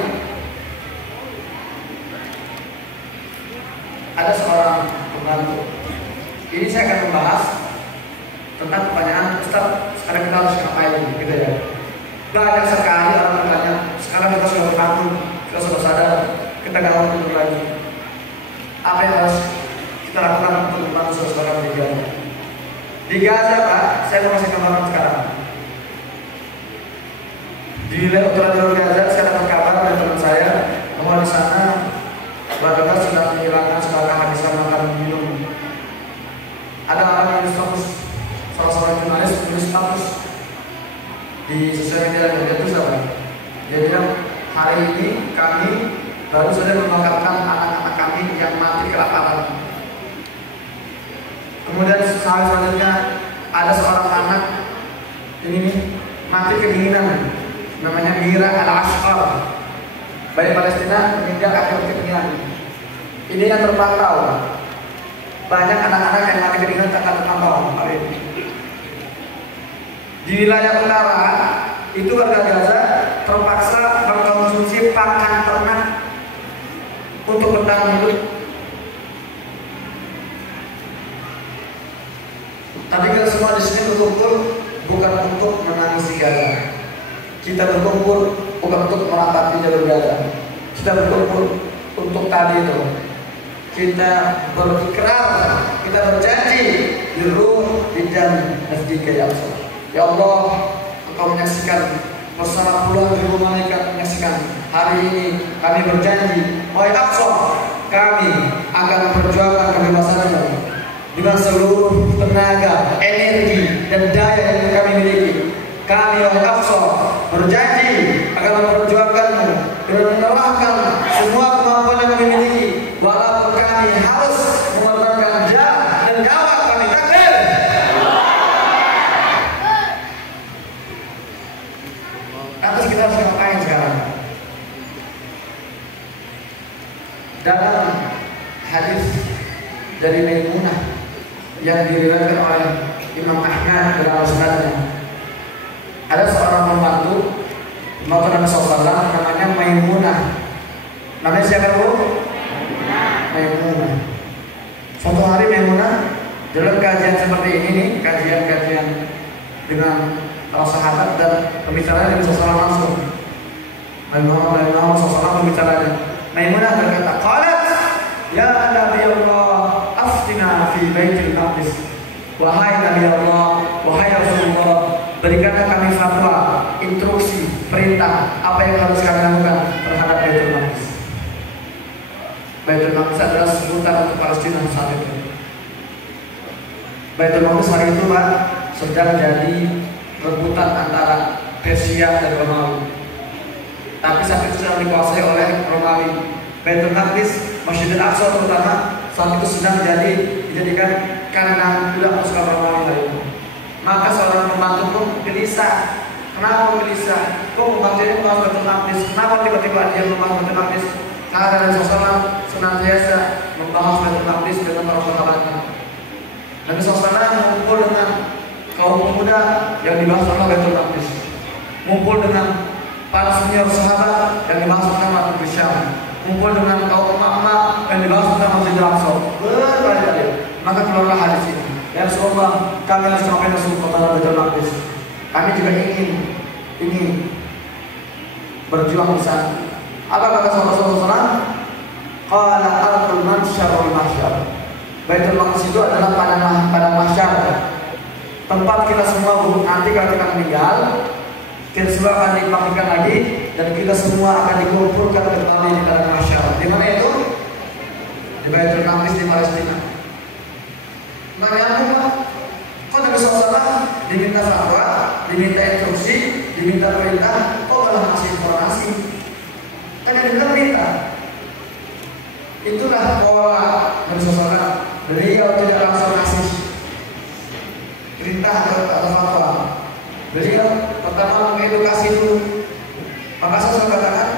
ada seorang pembantu. Ini saya akan membahas tentang pertanyaan, Ustaz, sekarang kita harus ngapain, gitu ya. Banyak sekali orang bertanya, sekarang kita sudah bertanggung, kita sudah sadar, kita gak mau tidur lagi. Apa yang harus kita lakukan untuk membantu saudara di Gaza. Di Gaza, Pak, saya mau kasih gambaran sekarang. Di wilayah utara jalur Gaza, saya dapat kabar dari teman saya bahwa di sana warga sedang kehilangan segala kehabisan makan minum. Ada orang yang status, salah seorang jurnalis menulis status di sosial media dan itu siapa? Dia bilang, hari ini kami baru saja memakamkan anak-anak kami yang mati kelaparan. Kemudian selanjutnya ada seorang anak ini mati kedinginan, namanya Mira Al-Ashqar. Bayi Palestina meninggal akibat kedinginan. Ini yang terpantau. Banyak anak-anak yang mati kedinginan tak terpantau hari ini. Di wilayah utara itu warga Gaza terpaksa mengkonsumsi pakan ternak untuk bertahan hidup. Tapi kita semua di sini berkumpul bukan untuk menangisi Gaza. Kita berkumpul bukan untuk meratapi jalur Gaza. Kita berkumpul untuk tadi itu. Kita berikrar, kita berjanji di ruh, di dan di Al-Aqsa. Ya Allah, Engkau menyaksikan bersama puluhan ribu malaikat menyaksikan hari ini kami berjanji, wahai Aqsa, kami akan memperjuangkan kebebasanmu dengan seluruh tenaga, energi, dan daya yang kami miliki. Kami wahai Aqsa berjanji akan memperjuangkanmu dengan mengerahkan semua kemampuan yang kami miliki, walaupun kami harus mengorbankan darah dan nyawa kami. Takbir! Atas kita harus ngapain sekarang? Dalam hadis dari Maimunah yang diriwayatkan oleh Imam Ahmad dalam musnadnya, ada seorang pembantu Nabi SAW namanya Maimunah. Namanya siapa, Bu? Maimunah. Suatu hari Maimunah dalam kajian seperti ini nih, kajian-kajian dengan para sahabat dan pembicaraan Nabi SAW langsung. Maimunah SAW pembicaranya. Maimunah berkata, "Qalat ya Nabi Allah, aftina fi Baitul Maqdis." Wahai Nabi Allah, wahai Rasulullah, berikanlah kami fatwa, instruksi, perintah apa yang harus kami lakukan terhadap Baitul Maqdis. Baitul Maqdis adalah sebutan untuk Palestina saat itu. Baitul Maqdis hari itu, Pak, sedang jadi rebutan antara Persia dan Romawi. Tapi saat itu sedang dikuasai oleh Romawi. Baitul Maqdis, Masjidil Aqsa terutama saat itu sedang dijadikan kandang budak pasukan Romawi hari itu. Maka seorang pembantu pun gelisah. Kenapa gelisah? Kok pembantunya membahas Baitul Maqdis? Kenapa tiba-tiba dia membahas Baitul Maqdis? Karena Nabi SAW senantiasa membahas Baitul Maqdis dengan para sahabatnya. Nabi SAW mengumpul dengan kaum pemuda yang dibahas tentang Baitul Maqdis, ngumpul dengan para senior sahabat yang dibahas tentang Masjid Syam, ngumpul dengan kaum emak-emak yang dibahas tentang Masjidil Aqsa. Berkali-kali. Maka keluarlah hadis ini. Ya Rasulullah, kami harus sampai masuk kota Baitul Maqdis. Kami juga ingin berjuang di sana. Apa kata Rasulullah? Qala ardul mahsyar wal mahsyar. Baitul Maqdis itu adalah padang mahsyar. Tempat kita semua nanti kalau kita meninggal, kita semua akan dibangkitkan lagi dan kita semua akan dikumpulkan kembali di padang mahsyar. Di mana itu? Di Baitul Maqdis di Palestina. Nanya apa? Kok Nabi SAW diminta fatwa, diminta instruksi, diminta perintah, kok malah ngasih informasi? Kan yang dibilang perintah. Itulah pola Nabi SAW. Beliau tidak langsung ngasih perintah atau fatwa. Beliau pertama mengedukasi dulu. Maka saya katakan,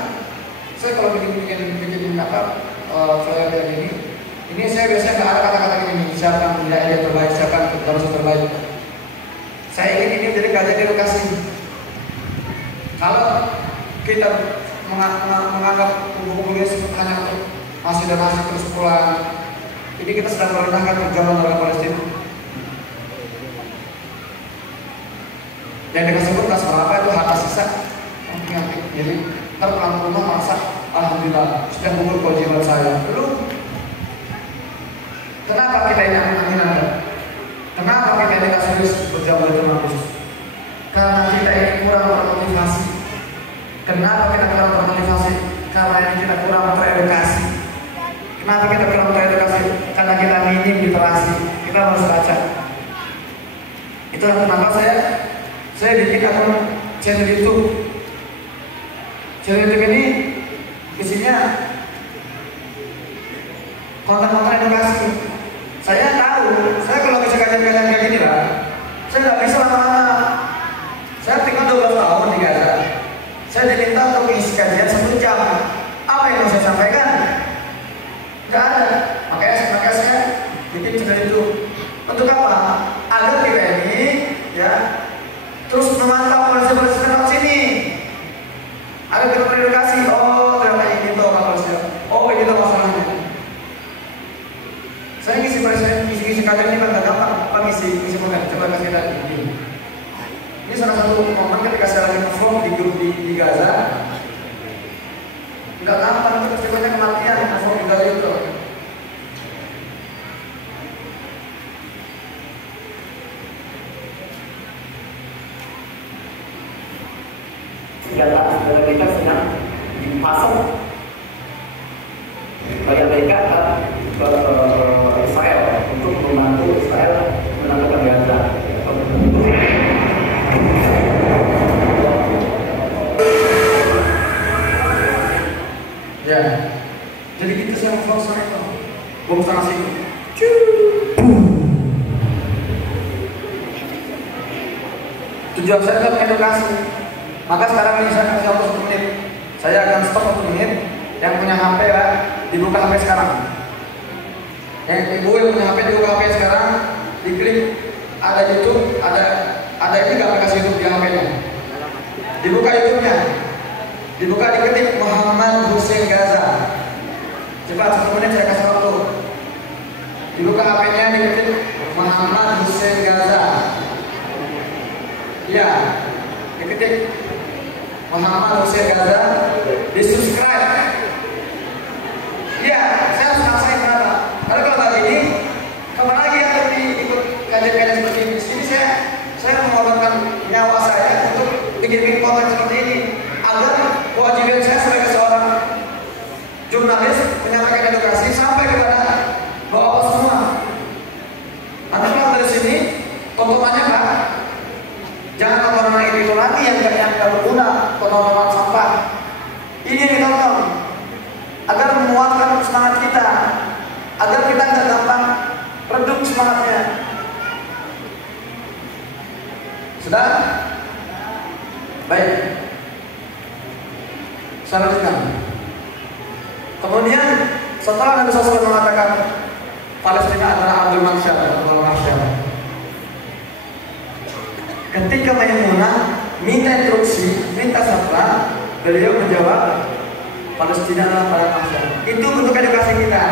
saya kalau bikin apa flyer kayak ini saya biasanya nggak ada kata-kata ini. Siapa yang tidak terbaik, siapa yang harus terbaik. Saya ingin ini jadi kajian edukasi. Kalau kita menganggap buku-buku ini hanya untuk masih dan masih terus pulang, ini kita sedang merendahkan perjuangan warga Palestina. Yang kita sebut kelas berapa itu harta sisa. Jadi terpulang rumah masak, alhamdulillah sudah mengukur kewajiban saya. Belum. Kenapa kita ini angin-anginan? Kenapa kita ini tak serius berjauh dari Tuhan? Karena kita ini kurang termotivasi. Kenapa kita kurang termotivasi? Karena ini kita kurang teredukasi. Kenapa kita kurang teredukasi? Karena kita minim literasi. Kita harus baca. Itulah kenapa saya bikin akun channel YouTube. Channel YouTube ini isinya konten-konten edukasi. Saya tahu, saya kalau bisa kajian-kajian kayak gini lah, saya nggak bisa lama-lama. Saya tinggal 12 tahun di Gaza. Saya diminta untuk mengisi kajian 1 jam. Apa yang mau saya sampaikan? Nggak ada. Makanya saya bikin channel itu. Untuk apa? Agar kita ini ya terus memantau polisi-polisi lewat sini. Agar kita teredukasi. Oh ternyata ini tuh polisi. Oh ini tuh masalahnya. Saya ngisi kajian ini kan nggak gampang. Apa ngisi program? Coba kasih lihat ini. Ini salah satu momen ketika saya lagi nge-vlog di grup di Gaza. Nggak gampang, itu pasti banyak kematian nge-vlog di Gaza itu. Senjata kita sedang dipasang oleh mereka ke Israel untuk membantu Israel menaklukkan Gaza. Ya, jadi kita saya mau fokus itu, bom sana sini. Tujuan saya adalah mengedukasi. Maka sekarang ini saya kasih waktu 1 menit. Saya akan stop 1 menit. Yang punya HP ya, dibuka HP sekarang. Yang ibu yang punya HP dibuka HP sekarang, diklik ada YouTube, ada ini nggak aplikasi YouTube di HP-nya. Dibuka YouTube-nya. Dibuka diketik Muhammad Hussein Gaza. Cepat 1 menit saya kasih waktu. Dibuka HP-nya diketik Muhammad Hussein Gaza. Ya, diketik Muhammad Hussein Gaza. Di subscribe. Ya, saya harus maksain kenapa? Karena kalau nggak gini, kapan lagi yang lebih ikut kajian-kajian seperti ini? Di sini saya mengorbankan nyawa saya untuk bikin konten seperti ini. Agar kewajiban saya sebagai seorang jurnalis menyampaikan edukasi sampai kepada bapak semua. Nanti kalau dari sini tontonannya Pak, jangan tontonan itu lagi yang nggak berguna, tontonan sampah. Ini yang ditonton agar menguatkan semangat kita, agar kita nggak gampang redup semangatnya. Sudah? Baik. Saya lanjutkan. Kemudian setelah Nabi SAW mengatakan Palestina adalah Abdul Mahsyar atau Mahsyar, ketika Maimunah minta instruksi, minta fatwa, beliau menjawab Palestina adalah Mahsyar. Itu bentuk edukasi kita.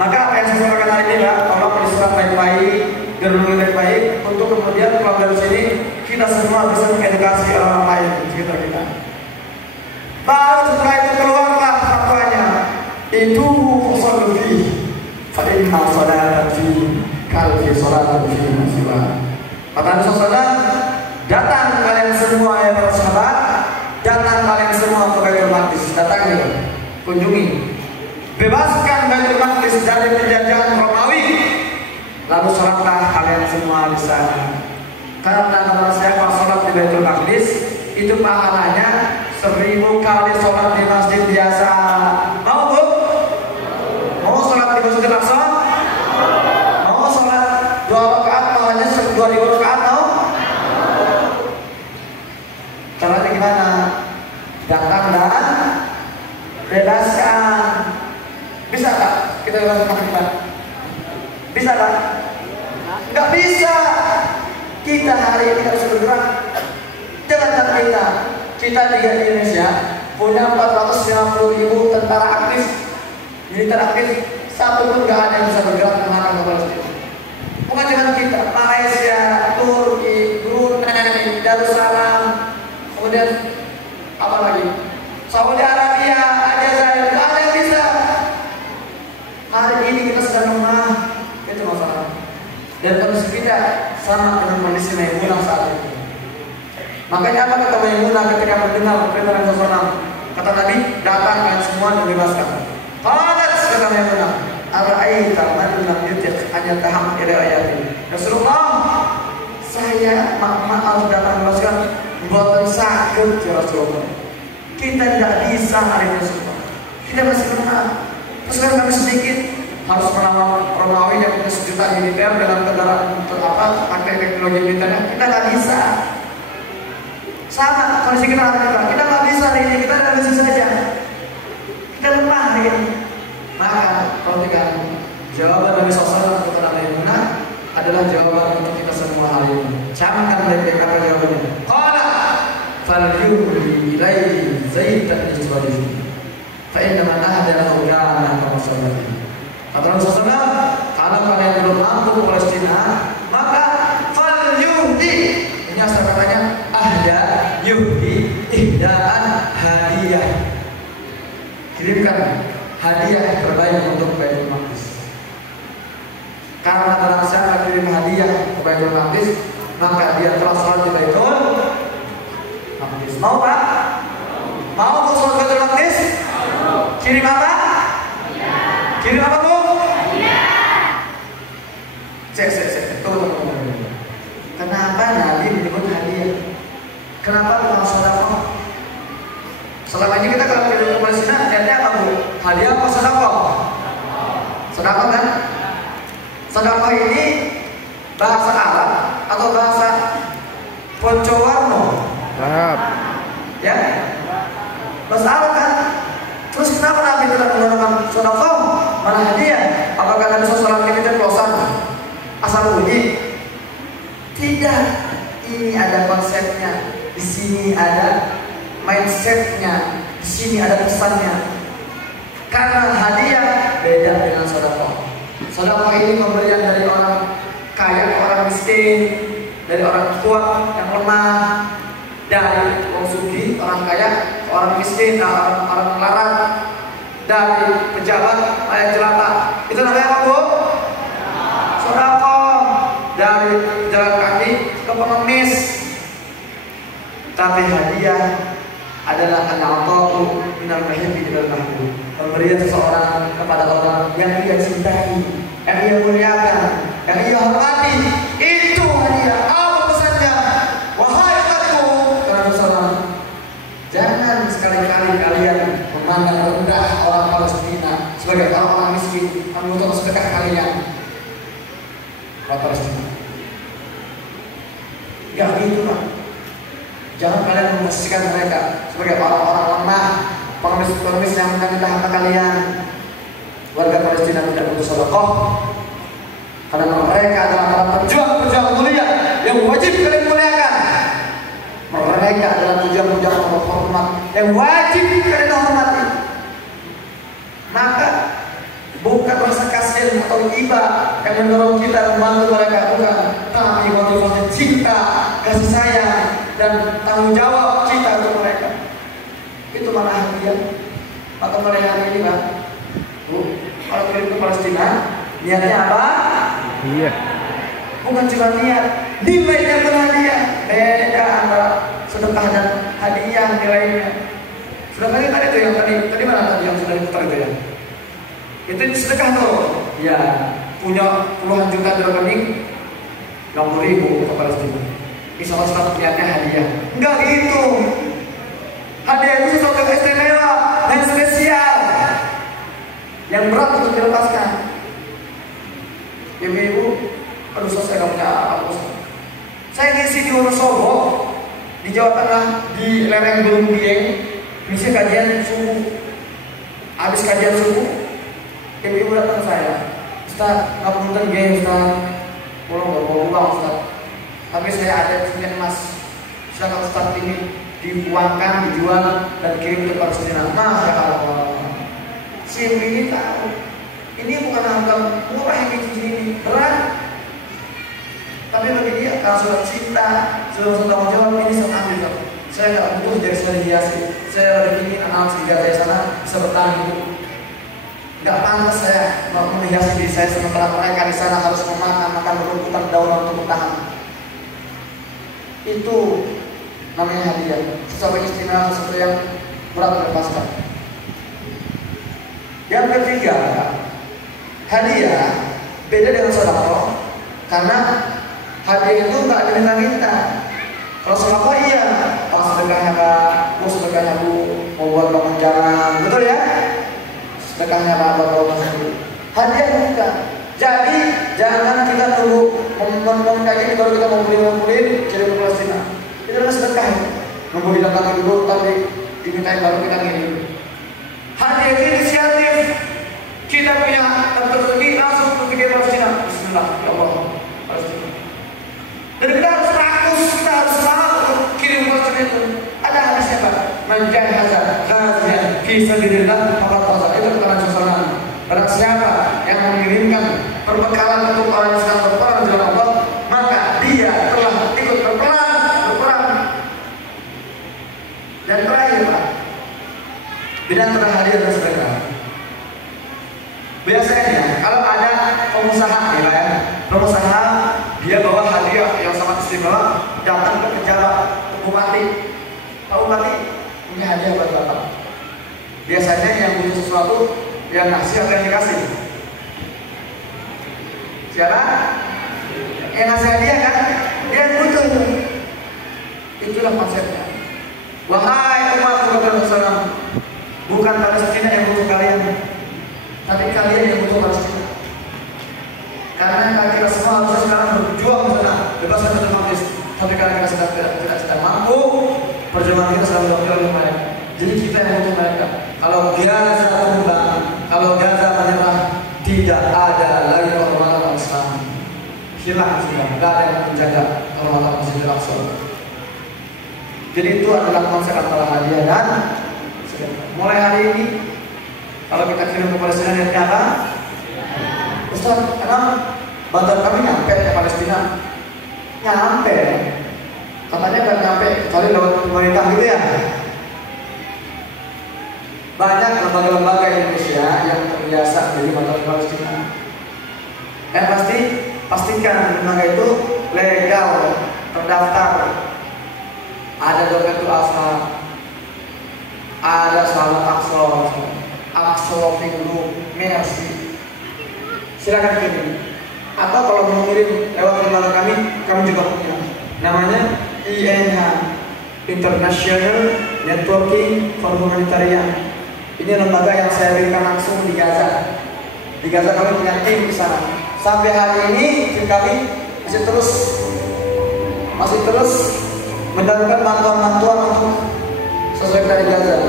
Maka apa yang saya sampaikan hari ini Pak, tolong diserap baik-baik, direnungi baik-baik, untuk kemudian pulang dari sini kita semua bisa mengedukasi orang lain di sekitar kita. Baru setelah itu keluarlah fatwanya. Itu usul fi fa inna salatan fi kalfi salatan fi nasiba. Kata Nabi SAW, datang kalian semua ya para sahabat, datang kalian semua ke Baitul Maqdis, datangi, kunjungi, bebaskan Baitul Maqdis dari penjajahan Romawi, lalu sholatlah kalian semua di sana. Karena kata saya kalau sholat di Baitul Maqdis itu pahalanya 1000 kali sholat di masjid biasa. Mau Bu? Mau sholat di Masjidil Aqsa? Mau sholat 2 rakaat pahalanya 2000 rakaat? Mau? Caranya gimana? Datang dan bebaskan. Bisa tak kita bebaskan kita? Bisa tak? Nggak bisa. Kita hari ini harus bergerak. Jangan kita di Indonesia punya 450.000 tentara aktif, militer aktif, satu pun nggak ada yang bisa bergerak menghalang ke Palestina. Bukan cuma kita, Malaysia, Turki, Brunei, Darussalam, kemudian apa lagi? Saudi Arabia, Aljazair, nggak ada yang bisa. Hari ini kita sedang lemah, Dan kondisi kita sama dengan kondisi Maimunah saat itu. Makanya apa kata Maimunah ketika mendengar perintah Rasulullah? Kata Nabi, datang kalian semua dan bebaskan. Qalat, kata Maimunah, ara'aita man lam yutiq an yataham ila ayati. Rasulullah, saya maaf datang bebaskan, buatan sakit ya Rasulullah. Kita tidak bisa hari Rasulullah. Kita masih lemah. Pasukan kami sedikit, harus melawan Romawi yang punya sejuta militer dengan kendaraan pakai teknologi militernya. Kita nggak bisa. Sama kondisi kita nggak bisa hari ini, kita nggak bisa saja. Kita lemah hari ini. Maka perhatikan jawaban Nabi SAW kepada Maimunah adalah jawaban untuk kita semua hari ini. Camkan baik-baik apa jawabannya. Qala falyuhdi ilaihi zaitan min suwadihi fa inna man ahdatha kana kama sallati. Kata Rasulullah, kalau kalian belum mampu ke Palestina, maka falyuhdi. Ini asal katanya ahda yuhdi ihdaan hadiah. Kirimkan hadiah terbaik untuk Baitul Maqdis. Karena barang siapa kirim hadiah ke Baitul Maqdis, maka dia telah sholat di Baitul Maqdis. Mau Pak? Mau ke sholat Baitul Maqdis? Kirim apa? Kirim apa Bu? Cek. Tunggu. Kenapa Nabi menyebut hadiah? Kenapa bukan sedekah? Selama ini kita kalau kirim ke Palestina, niatnya apa Bu? Hadiah apa sedekah? Sedekah kan? Sedekah ini bahasa Arab atau bahasa Poncowarno? Arab. Ya? Bahasa Arab kan? Terus kenapa Nabi tidak menggunakan sedekah? Mana hadiah? Apakah Nabi SAW ini terplosan? Asal bunyi? Tidak. Ini ada konsepnya. Di sini ada mindsetnya. Di sini ada pesannya. Karena hadiah beda dengan sedekah. Sedekah ini pemberian dari orang kaya ke orang miskin, dari orang kuat yang lemah, dari orang sugih, orang kaya ke orang miskin, orang melarat, dari pejabat rakyat jelata. Itu namanya apa Bu? Sedekah. Dari jalan kaki ke pengemis. Tapi hadiah adalah al-'ata'u minal muhibbi ilal mahbub. Pemberian seseorang kepada orang yang dia cintai, yang dia muliakan, yang dia hormati. Itu hadiah. Apa pesannya? Wahai umatku, kata Rasulullah, jangan sekali-kali kalian memandang rendah orang Palestina sebagai orang miskin, membutuhkan sedekah kalian. Palestina. Gak gitu Pak. Jangan kalian memposisikan mereka sebagai orang-orang lemah, pengemis-pengemis yang minta harta kalian. Warga Palestina tidak butuh sedekah, karena mereka adalah para pejuang-pejuang mulia yang wajib kalian muliakan. Mereka adalah pejuang-pejuang terhormat yang wajib kalian hormati. Maka bukan rasa kasihan atau iba yang mendorong kita membantu mereka, bukan, tapi motivasi cinta, kasih sayang, dan tanggung jawab kita untuk mereka. Itu mana hadiah. Maka mulai hari ini Pak, kalau kirim ke Palestina, niatnya apa? Iya. Bukan cuma niat, nilainya pun hadiah. Beda antara sedekah dan hadiah nilainya. Sedekah ini tadi tuh yang tadi mana tadi yang sudah diputar itu ya? Itu sedekah tuh. Ya, punya puluhan juta di rekening, 60.000 ke Palestina. Insya Allah selalu niatnya hadiah. Enggak gitu. Hadiah itu sesuatu yang istimewa dan spesial, yang berat untuk dilepaskan. Ibu-ibu, aduh saya nggak punya apa-apa. Saya ngisi di Wonosobo, di Jawa Tengah, di lereng Gunung Dieng, ngisi kajian subuh. Habis kajian subuh, ibu-ibu datang ke saya, Ustaz, nggak punten geng Ustaz, pulang nggak bawa uang Ustaz. Tapi saya ada cincin emas. Saya Ustaz ini dibuangkan, dijual, dan kirim ke Palestina. Masya Allah. Si ibu ini tahu, ini bukan harga murah yang cincin ini, berat. Tapi bagi dia, kalau sudah cinta, sudah tanggung jawab, ini saya ambil. Saya nggak butuh jadi saya dihiasi. Saya lebih ingin anak serigala di sana bisa bertahan hidup. Nggak pantas saya menghiasi diri saya sementara mereka di sana harus makan rumputan daun untuk bertahan. Itu namanya hadiah, sesuatu yang istimewa, sesuatu yang berat melepaskan. Yang ketiga, hadiah beda dengan sedekah, karena hadiah itu nggak diminta-minta. Kalau sedekah iya, pas sedekahnya Pak, sedekahnya Bu, mau buat bangun jalan, betul ya? Sedekahnya Pak buat bangun sendiri. Hadiah bukan. Jadi jangan kita tunggu ngomong kayak gini baru kita mau beli kirim ke Palestina. Itu adalah sedekah. Nunggu didatangi dulu, tapi dimintain baru kita ngirim. Hadiah ini inisiatif. Kita punya tentu ini langsung berpikir Palestina. Bismillah, ya Allah, Palestina. Dan kita harus rakus, kita harus semangat untuk kirim Palestina itu. Ada hadisnya Pak. Menjahaza ghazian fi sabilillah faqad faza. Itu bukan suasana. Barang siapa yang mengirimkan perbekalan untuk orang Islam berperang di jalan Allah, maka dia telah ikut berperang. Dan terakhir Pak, beda antara hadiah dan sedekah. Biasanya kalau ada pengusaha ya, pengusaha dia bawa hadiah yang sangat istimewa, datang ke pejabat, ke bupati. Pak Bupati punya hadiah buat Bapak. Biasanya yang butuh sesuatu yang ngasih atau yang dikasih? Siapa? Yang ngasih hadiah kan? Dia yang butuh. Itulah konsepnya. Wahai umat Muhammad, bukan Palestina yang butuh kalian, tapi kalian yang butuh Palestina. Karena kita semua harus sekarang berjuang di sana, bebaskan Baitul Maqdis. Tapi karena kita tidak mampu, perjuangan kita sedang berjuang oleh mereka. Jadi kita yang butuh mereka. Kalau Gaza tumbang, kalau Gaza menyerah, tidak ada lagi kehormatan Islam. Hilang sudah, tidak ada yang menjaga kehormatan Masjidil Aqsa. Jadi itu adalah konsep antara hadiah dan sedekah. Mulai hari ini, kalau kita kirim ke Palestina niatnya apa? Ustaz, karena bantuan kami nyampe ke Palestina. Nyampe, katanya kan nyampe, kecuali lewat pemerintah gitu ya. Banyak lembaga-lembaga Indonesia yang terbiasa jadi bantuan Palestina. Dan pastikan lembaga itu legal, terdaftar. Ada Dometul Asma, ada Salat Aqsa Minggu, Mercy. Silakan kirim. Atau kalau mau kirim lewat lembaga kami juga punya. Namanya INH, International Networking for Humanitarian. Ini lembaga yang saya berikan langsung di Gaza. Di Gaza kami punya tim di sana. Sampai hari ini tim kami masih terus mendapatkan bantuan-bantuan untuk sesuai dari Gaza.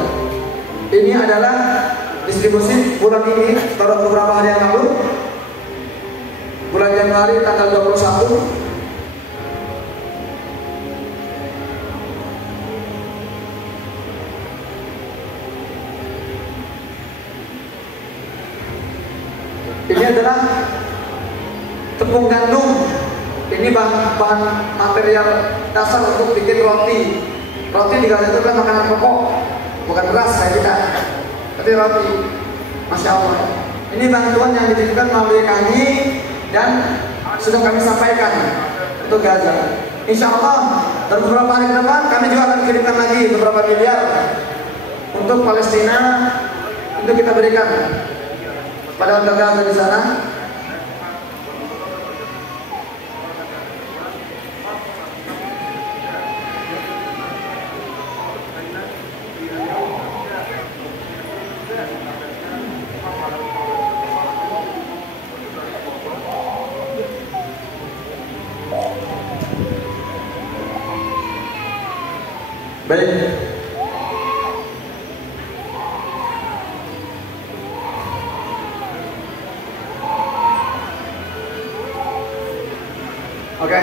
Ini adalah distribusi bulan ini, baru beberapa hari yang lalu, bulan Januari tanggal 21. Ini adalah tepung gandum. Ini bahan material dasar untuk bikin roti. Roti di Gaza itu adalah makanan pokok, bukan beras kayak kita, tapi roti. Masya Allah. Ini bantuan yang ditujukan melalui kami dan sudah kami sampaikan untuk Gaza. Insya Allah dalam beberapa hari ke depan kami juga akan kirimkan lagi beberapa miliar untuk Palestina untuk kita berikan pada warga Gaza di sana. Baik. Oke.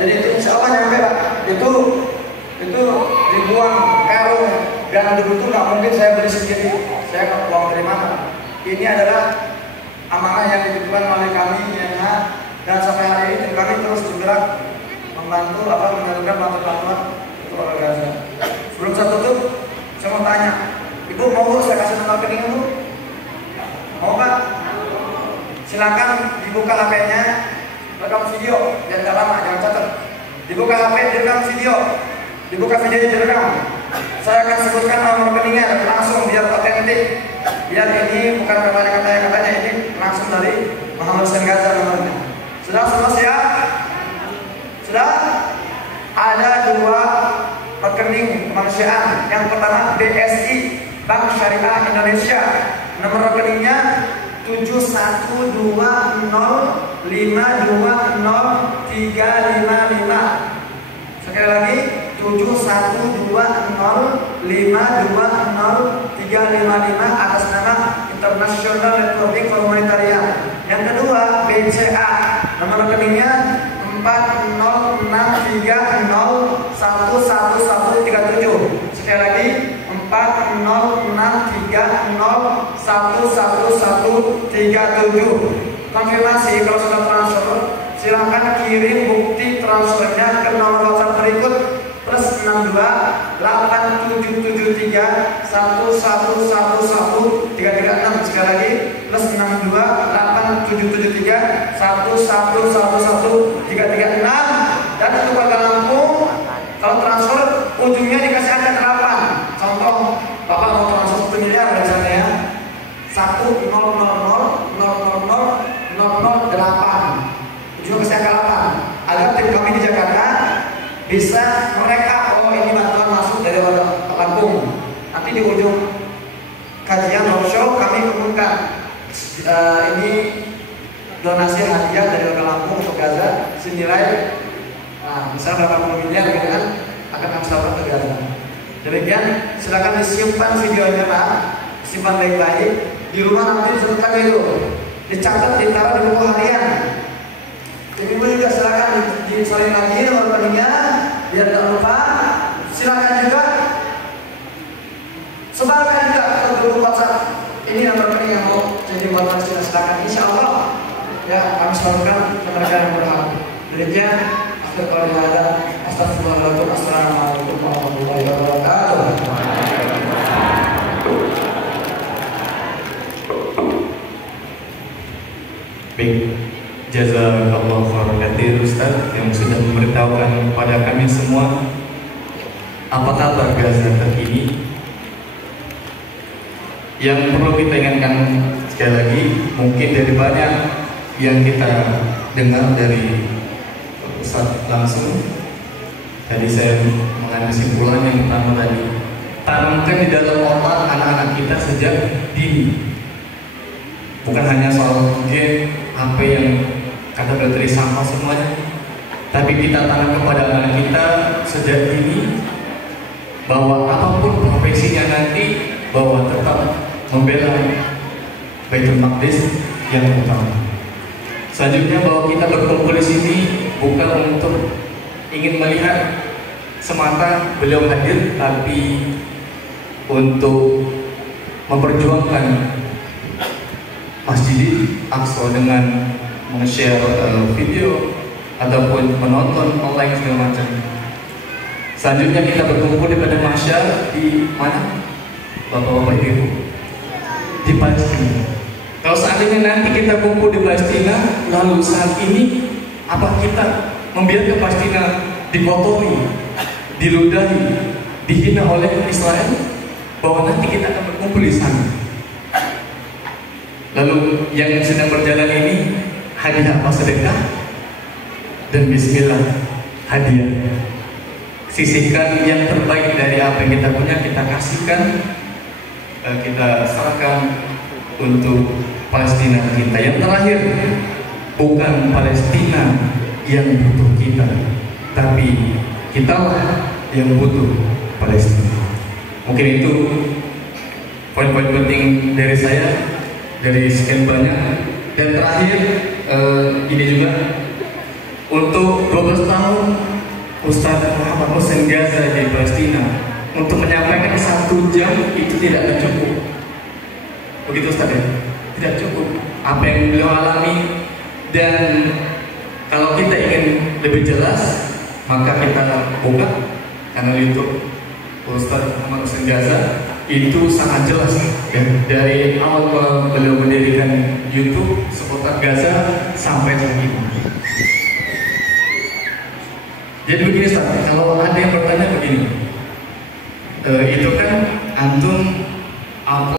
Jadi itu insya Allah nyampe Pak. Itu ribuan karung gandum itu nggak mungkin saya beli sendiri. Saya nggak uang dari mana. Ini adalah amanah yang dititipkan oleh kami INH dan sampai hari ini kami terus bergerak membantu menyalurkan bantuan untuk orang Gaza. Sebelum saya tutup, saya mau tanya, Ibu mau saya kasih nomor rekening Bu? Mau Pak? Silakan dibuka HP-nya, rekam video, jangan lama, jangan catat. Dibuka HP, direkam video, dibuka videonya direkam. Saya akan sebutkan nomor rekeningnya langsung biar otentik, biar ini bukan katanya ini langsung dari Muhammad Hussein Gaza nomornya. Sudah semua siap? Sudah? Ada 2 rekening kemanusiaan. Yang pertama BSI, Bank Syariah Indonesia. Nomor rekeningnya 71205203555. Sekali lagi 71205203555 atas nama International Networking for Humanitarian. Yang kedua BCA, nomor rekeningnya 4063011137. Sekali lagi 4063011137. Konfirmasi kalau sudah transfer, silahkan kirim bukti transfernya ke nomor WhatsApp berikut +62 8773 1111336. Sekali lagi +62 8773 1111336. Dan untuk warga Lampung, kalau transfer ujungnya dikasih angka 8. Contoh, Bapak mau transfer 1 miliar misalnya ya, 100000008. Ujungnya kasih angka 8 agar tim kami di Jakarta bisa mereka, oh ini bantuan masuk dari warga Lampung. Nanti di ujung kajian roadshow kami umumkan ini donasi hadiah dari warga Lampung untuk Gaza senilai misalnya berapa puluh miliar gitu kan, akan kami salurkan ke Gaza. Demikian, silakan disimpan videonya Pak, simpan baik-baik di rumah, nanti disebutkan itu, dicatat, ditaruh di buku harian. Jadi ibu juga silakan disalin lagi nomor rekeningnya biar tidak lupa. Silakan juga sebarkan juga ke grup WhatsApp. Ini nomor rekening yang mau jadi buat Palestina, silakan. Insya Allah ya kami salurkan ke mereka yang berhak. Demikian. Astagfirullahaladzim. Assalamualaikum warahmatullahi wabarakatuh. Baik, jazakallahu khairan Ustaz yang sudah memberitahukan kepada kami semua apa kabar Gaza terkini. Yang perlu kita ingatkan sekali lagi, mungkin dari banyak yang kita dengar dari Ustaz langsung, tadi saya mengambil kesimpulan yang pertama tadi, tanamkan di dalam otak anak-anak kita sejak dini. Bukan hanya soal game, HP yang kata baterai sampah semuanya, tapi kita tanam kepada anak kita sejak dini bahwa apapun profesinya nanti, bahwa tetap membela Baitul Maqdis yang utama. Selanjutnya bahwa kita berkumpul di sini bukan untuk ingin melihat semata beliau hadir, tapi untuk memperjuangkan Masjid Aqsa dengan men-share video ataupun menonton online segala macam. Selanjutnya kita berkumpul di Padang Mahsyar di mana? Bapak-bapak Ibu, di Palestina. Kalau seandainya nanti kita kumpul di Palestina, lalu saat ini apa kita membiarkan Palestina dikotori, diludahi, dihina oleh Israel? Bahwa nanti kita akan berkumpul di sana. Lalu yang sedang berjalan ini hadiah apa sedekah? Dan bismillah hadiah. Sisihkan yang terbaik dari apa yang kita punya, kita kasihkan, kita serahkan untuk Palestina kita. Yang terakhir, bukan Palestina yang butuh kita, tapi kitalah yang butuh Palestina. Mungkin itu poin-poin penting dari saya, dari sekian banyak. Dan terakhir ini juga untuk 12 tahun Ustaz Muhammad Hussein Gaza di Palestina, untuk menyampaikan 1 jam itu tidak cukup. Begitu Ustaz ya? Tidak cukup apa yang beliau alami. Dan kalau kita ingin lebih jelas, maka kita buka channel YouTube Ustaz Muhammad Hussein Gaza itu sangat jelas ya. Dari awal beliau mendirikan YouTube seputar Gaza sampai saat ini. Jadi begini Ustaz, kalau ada yang bertanya begini, itu kan antum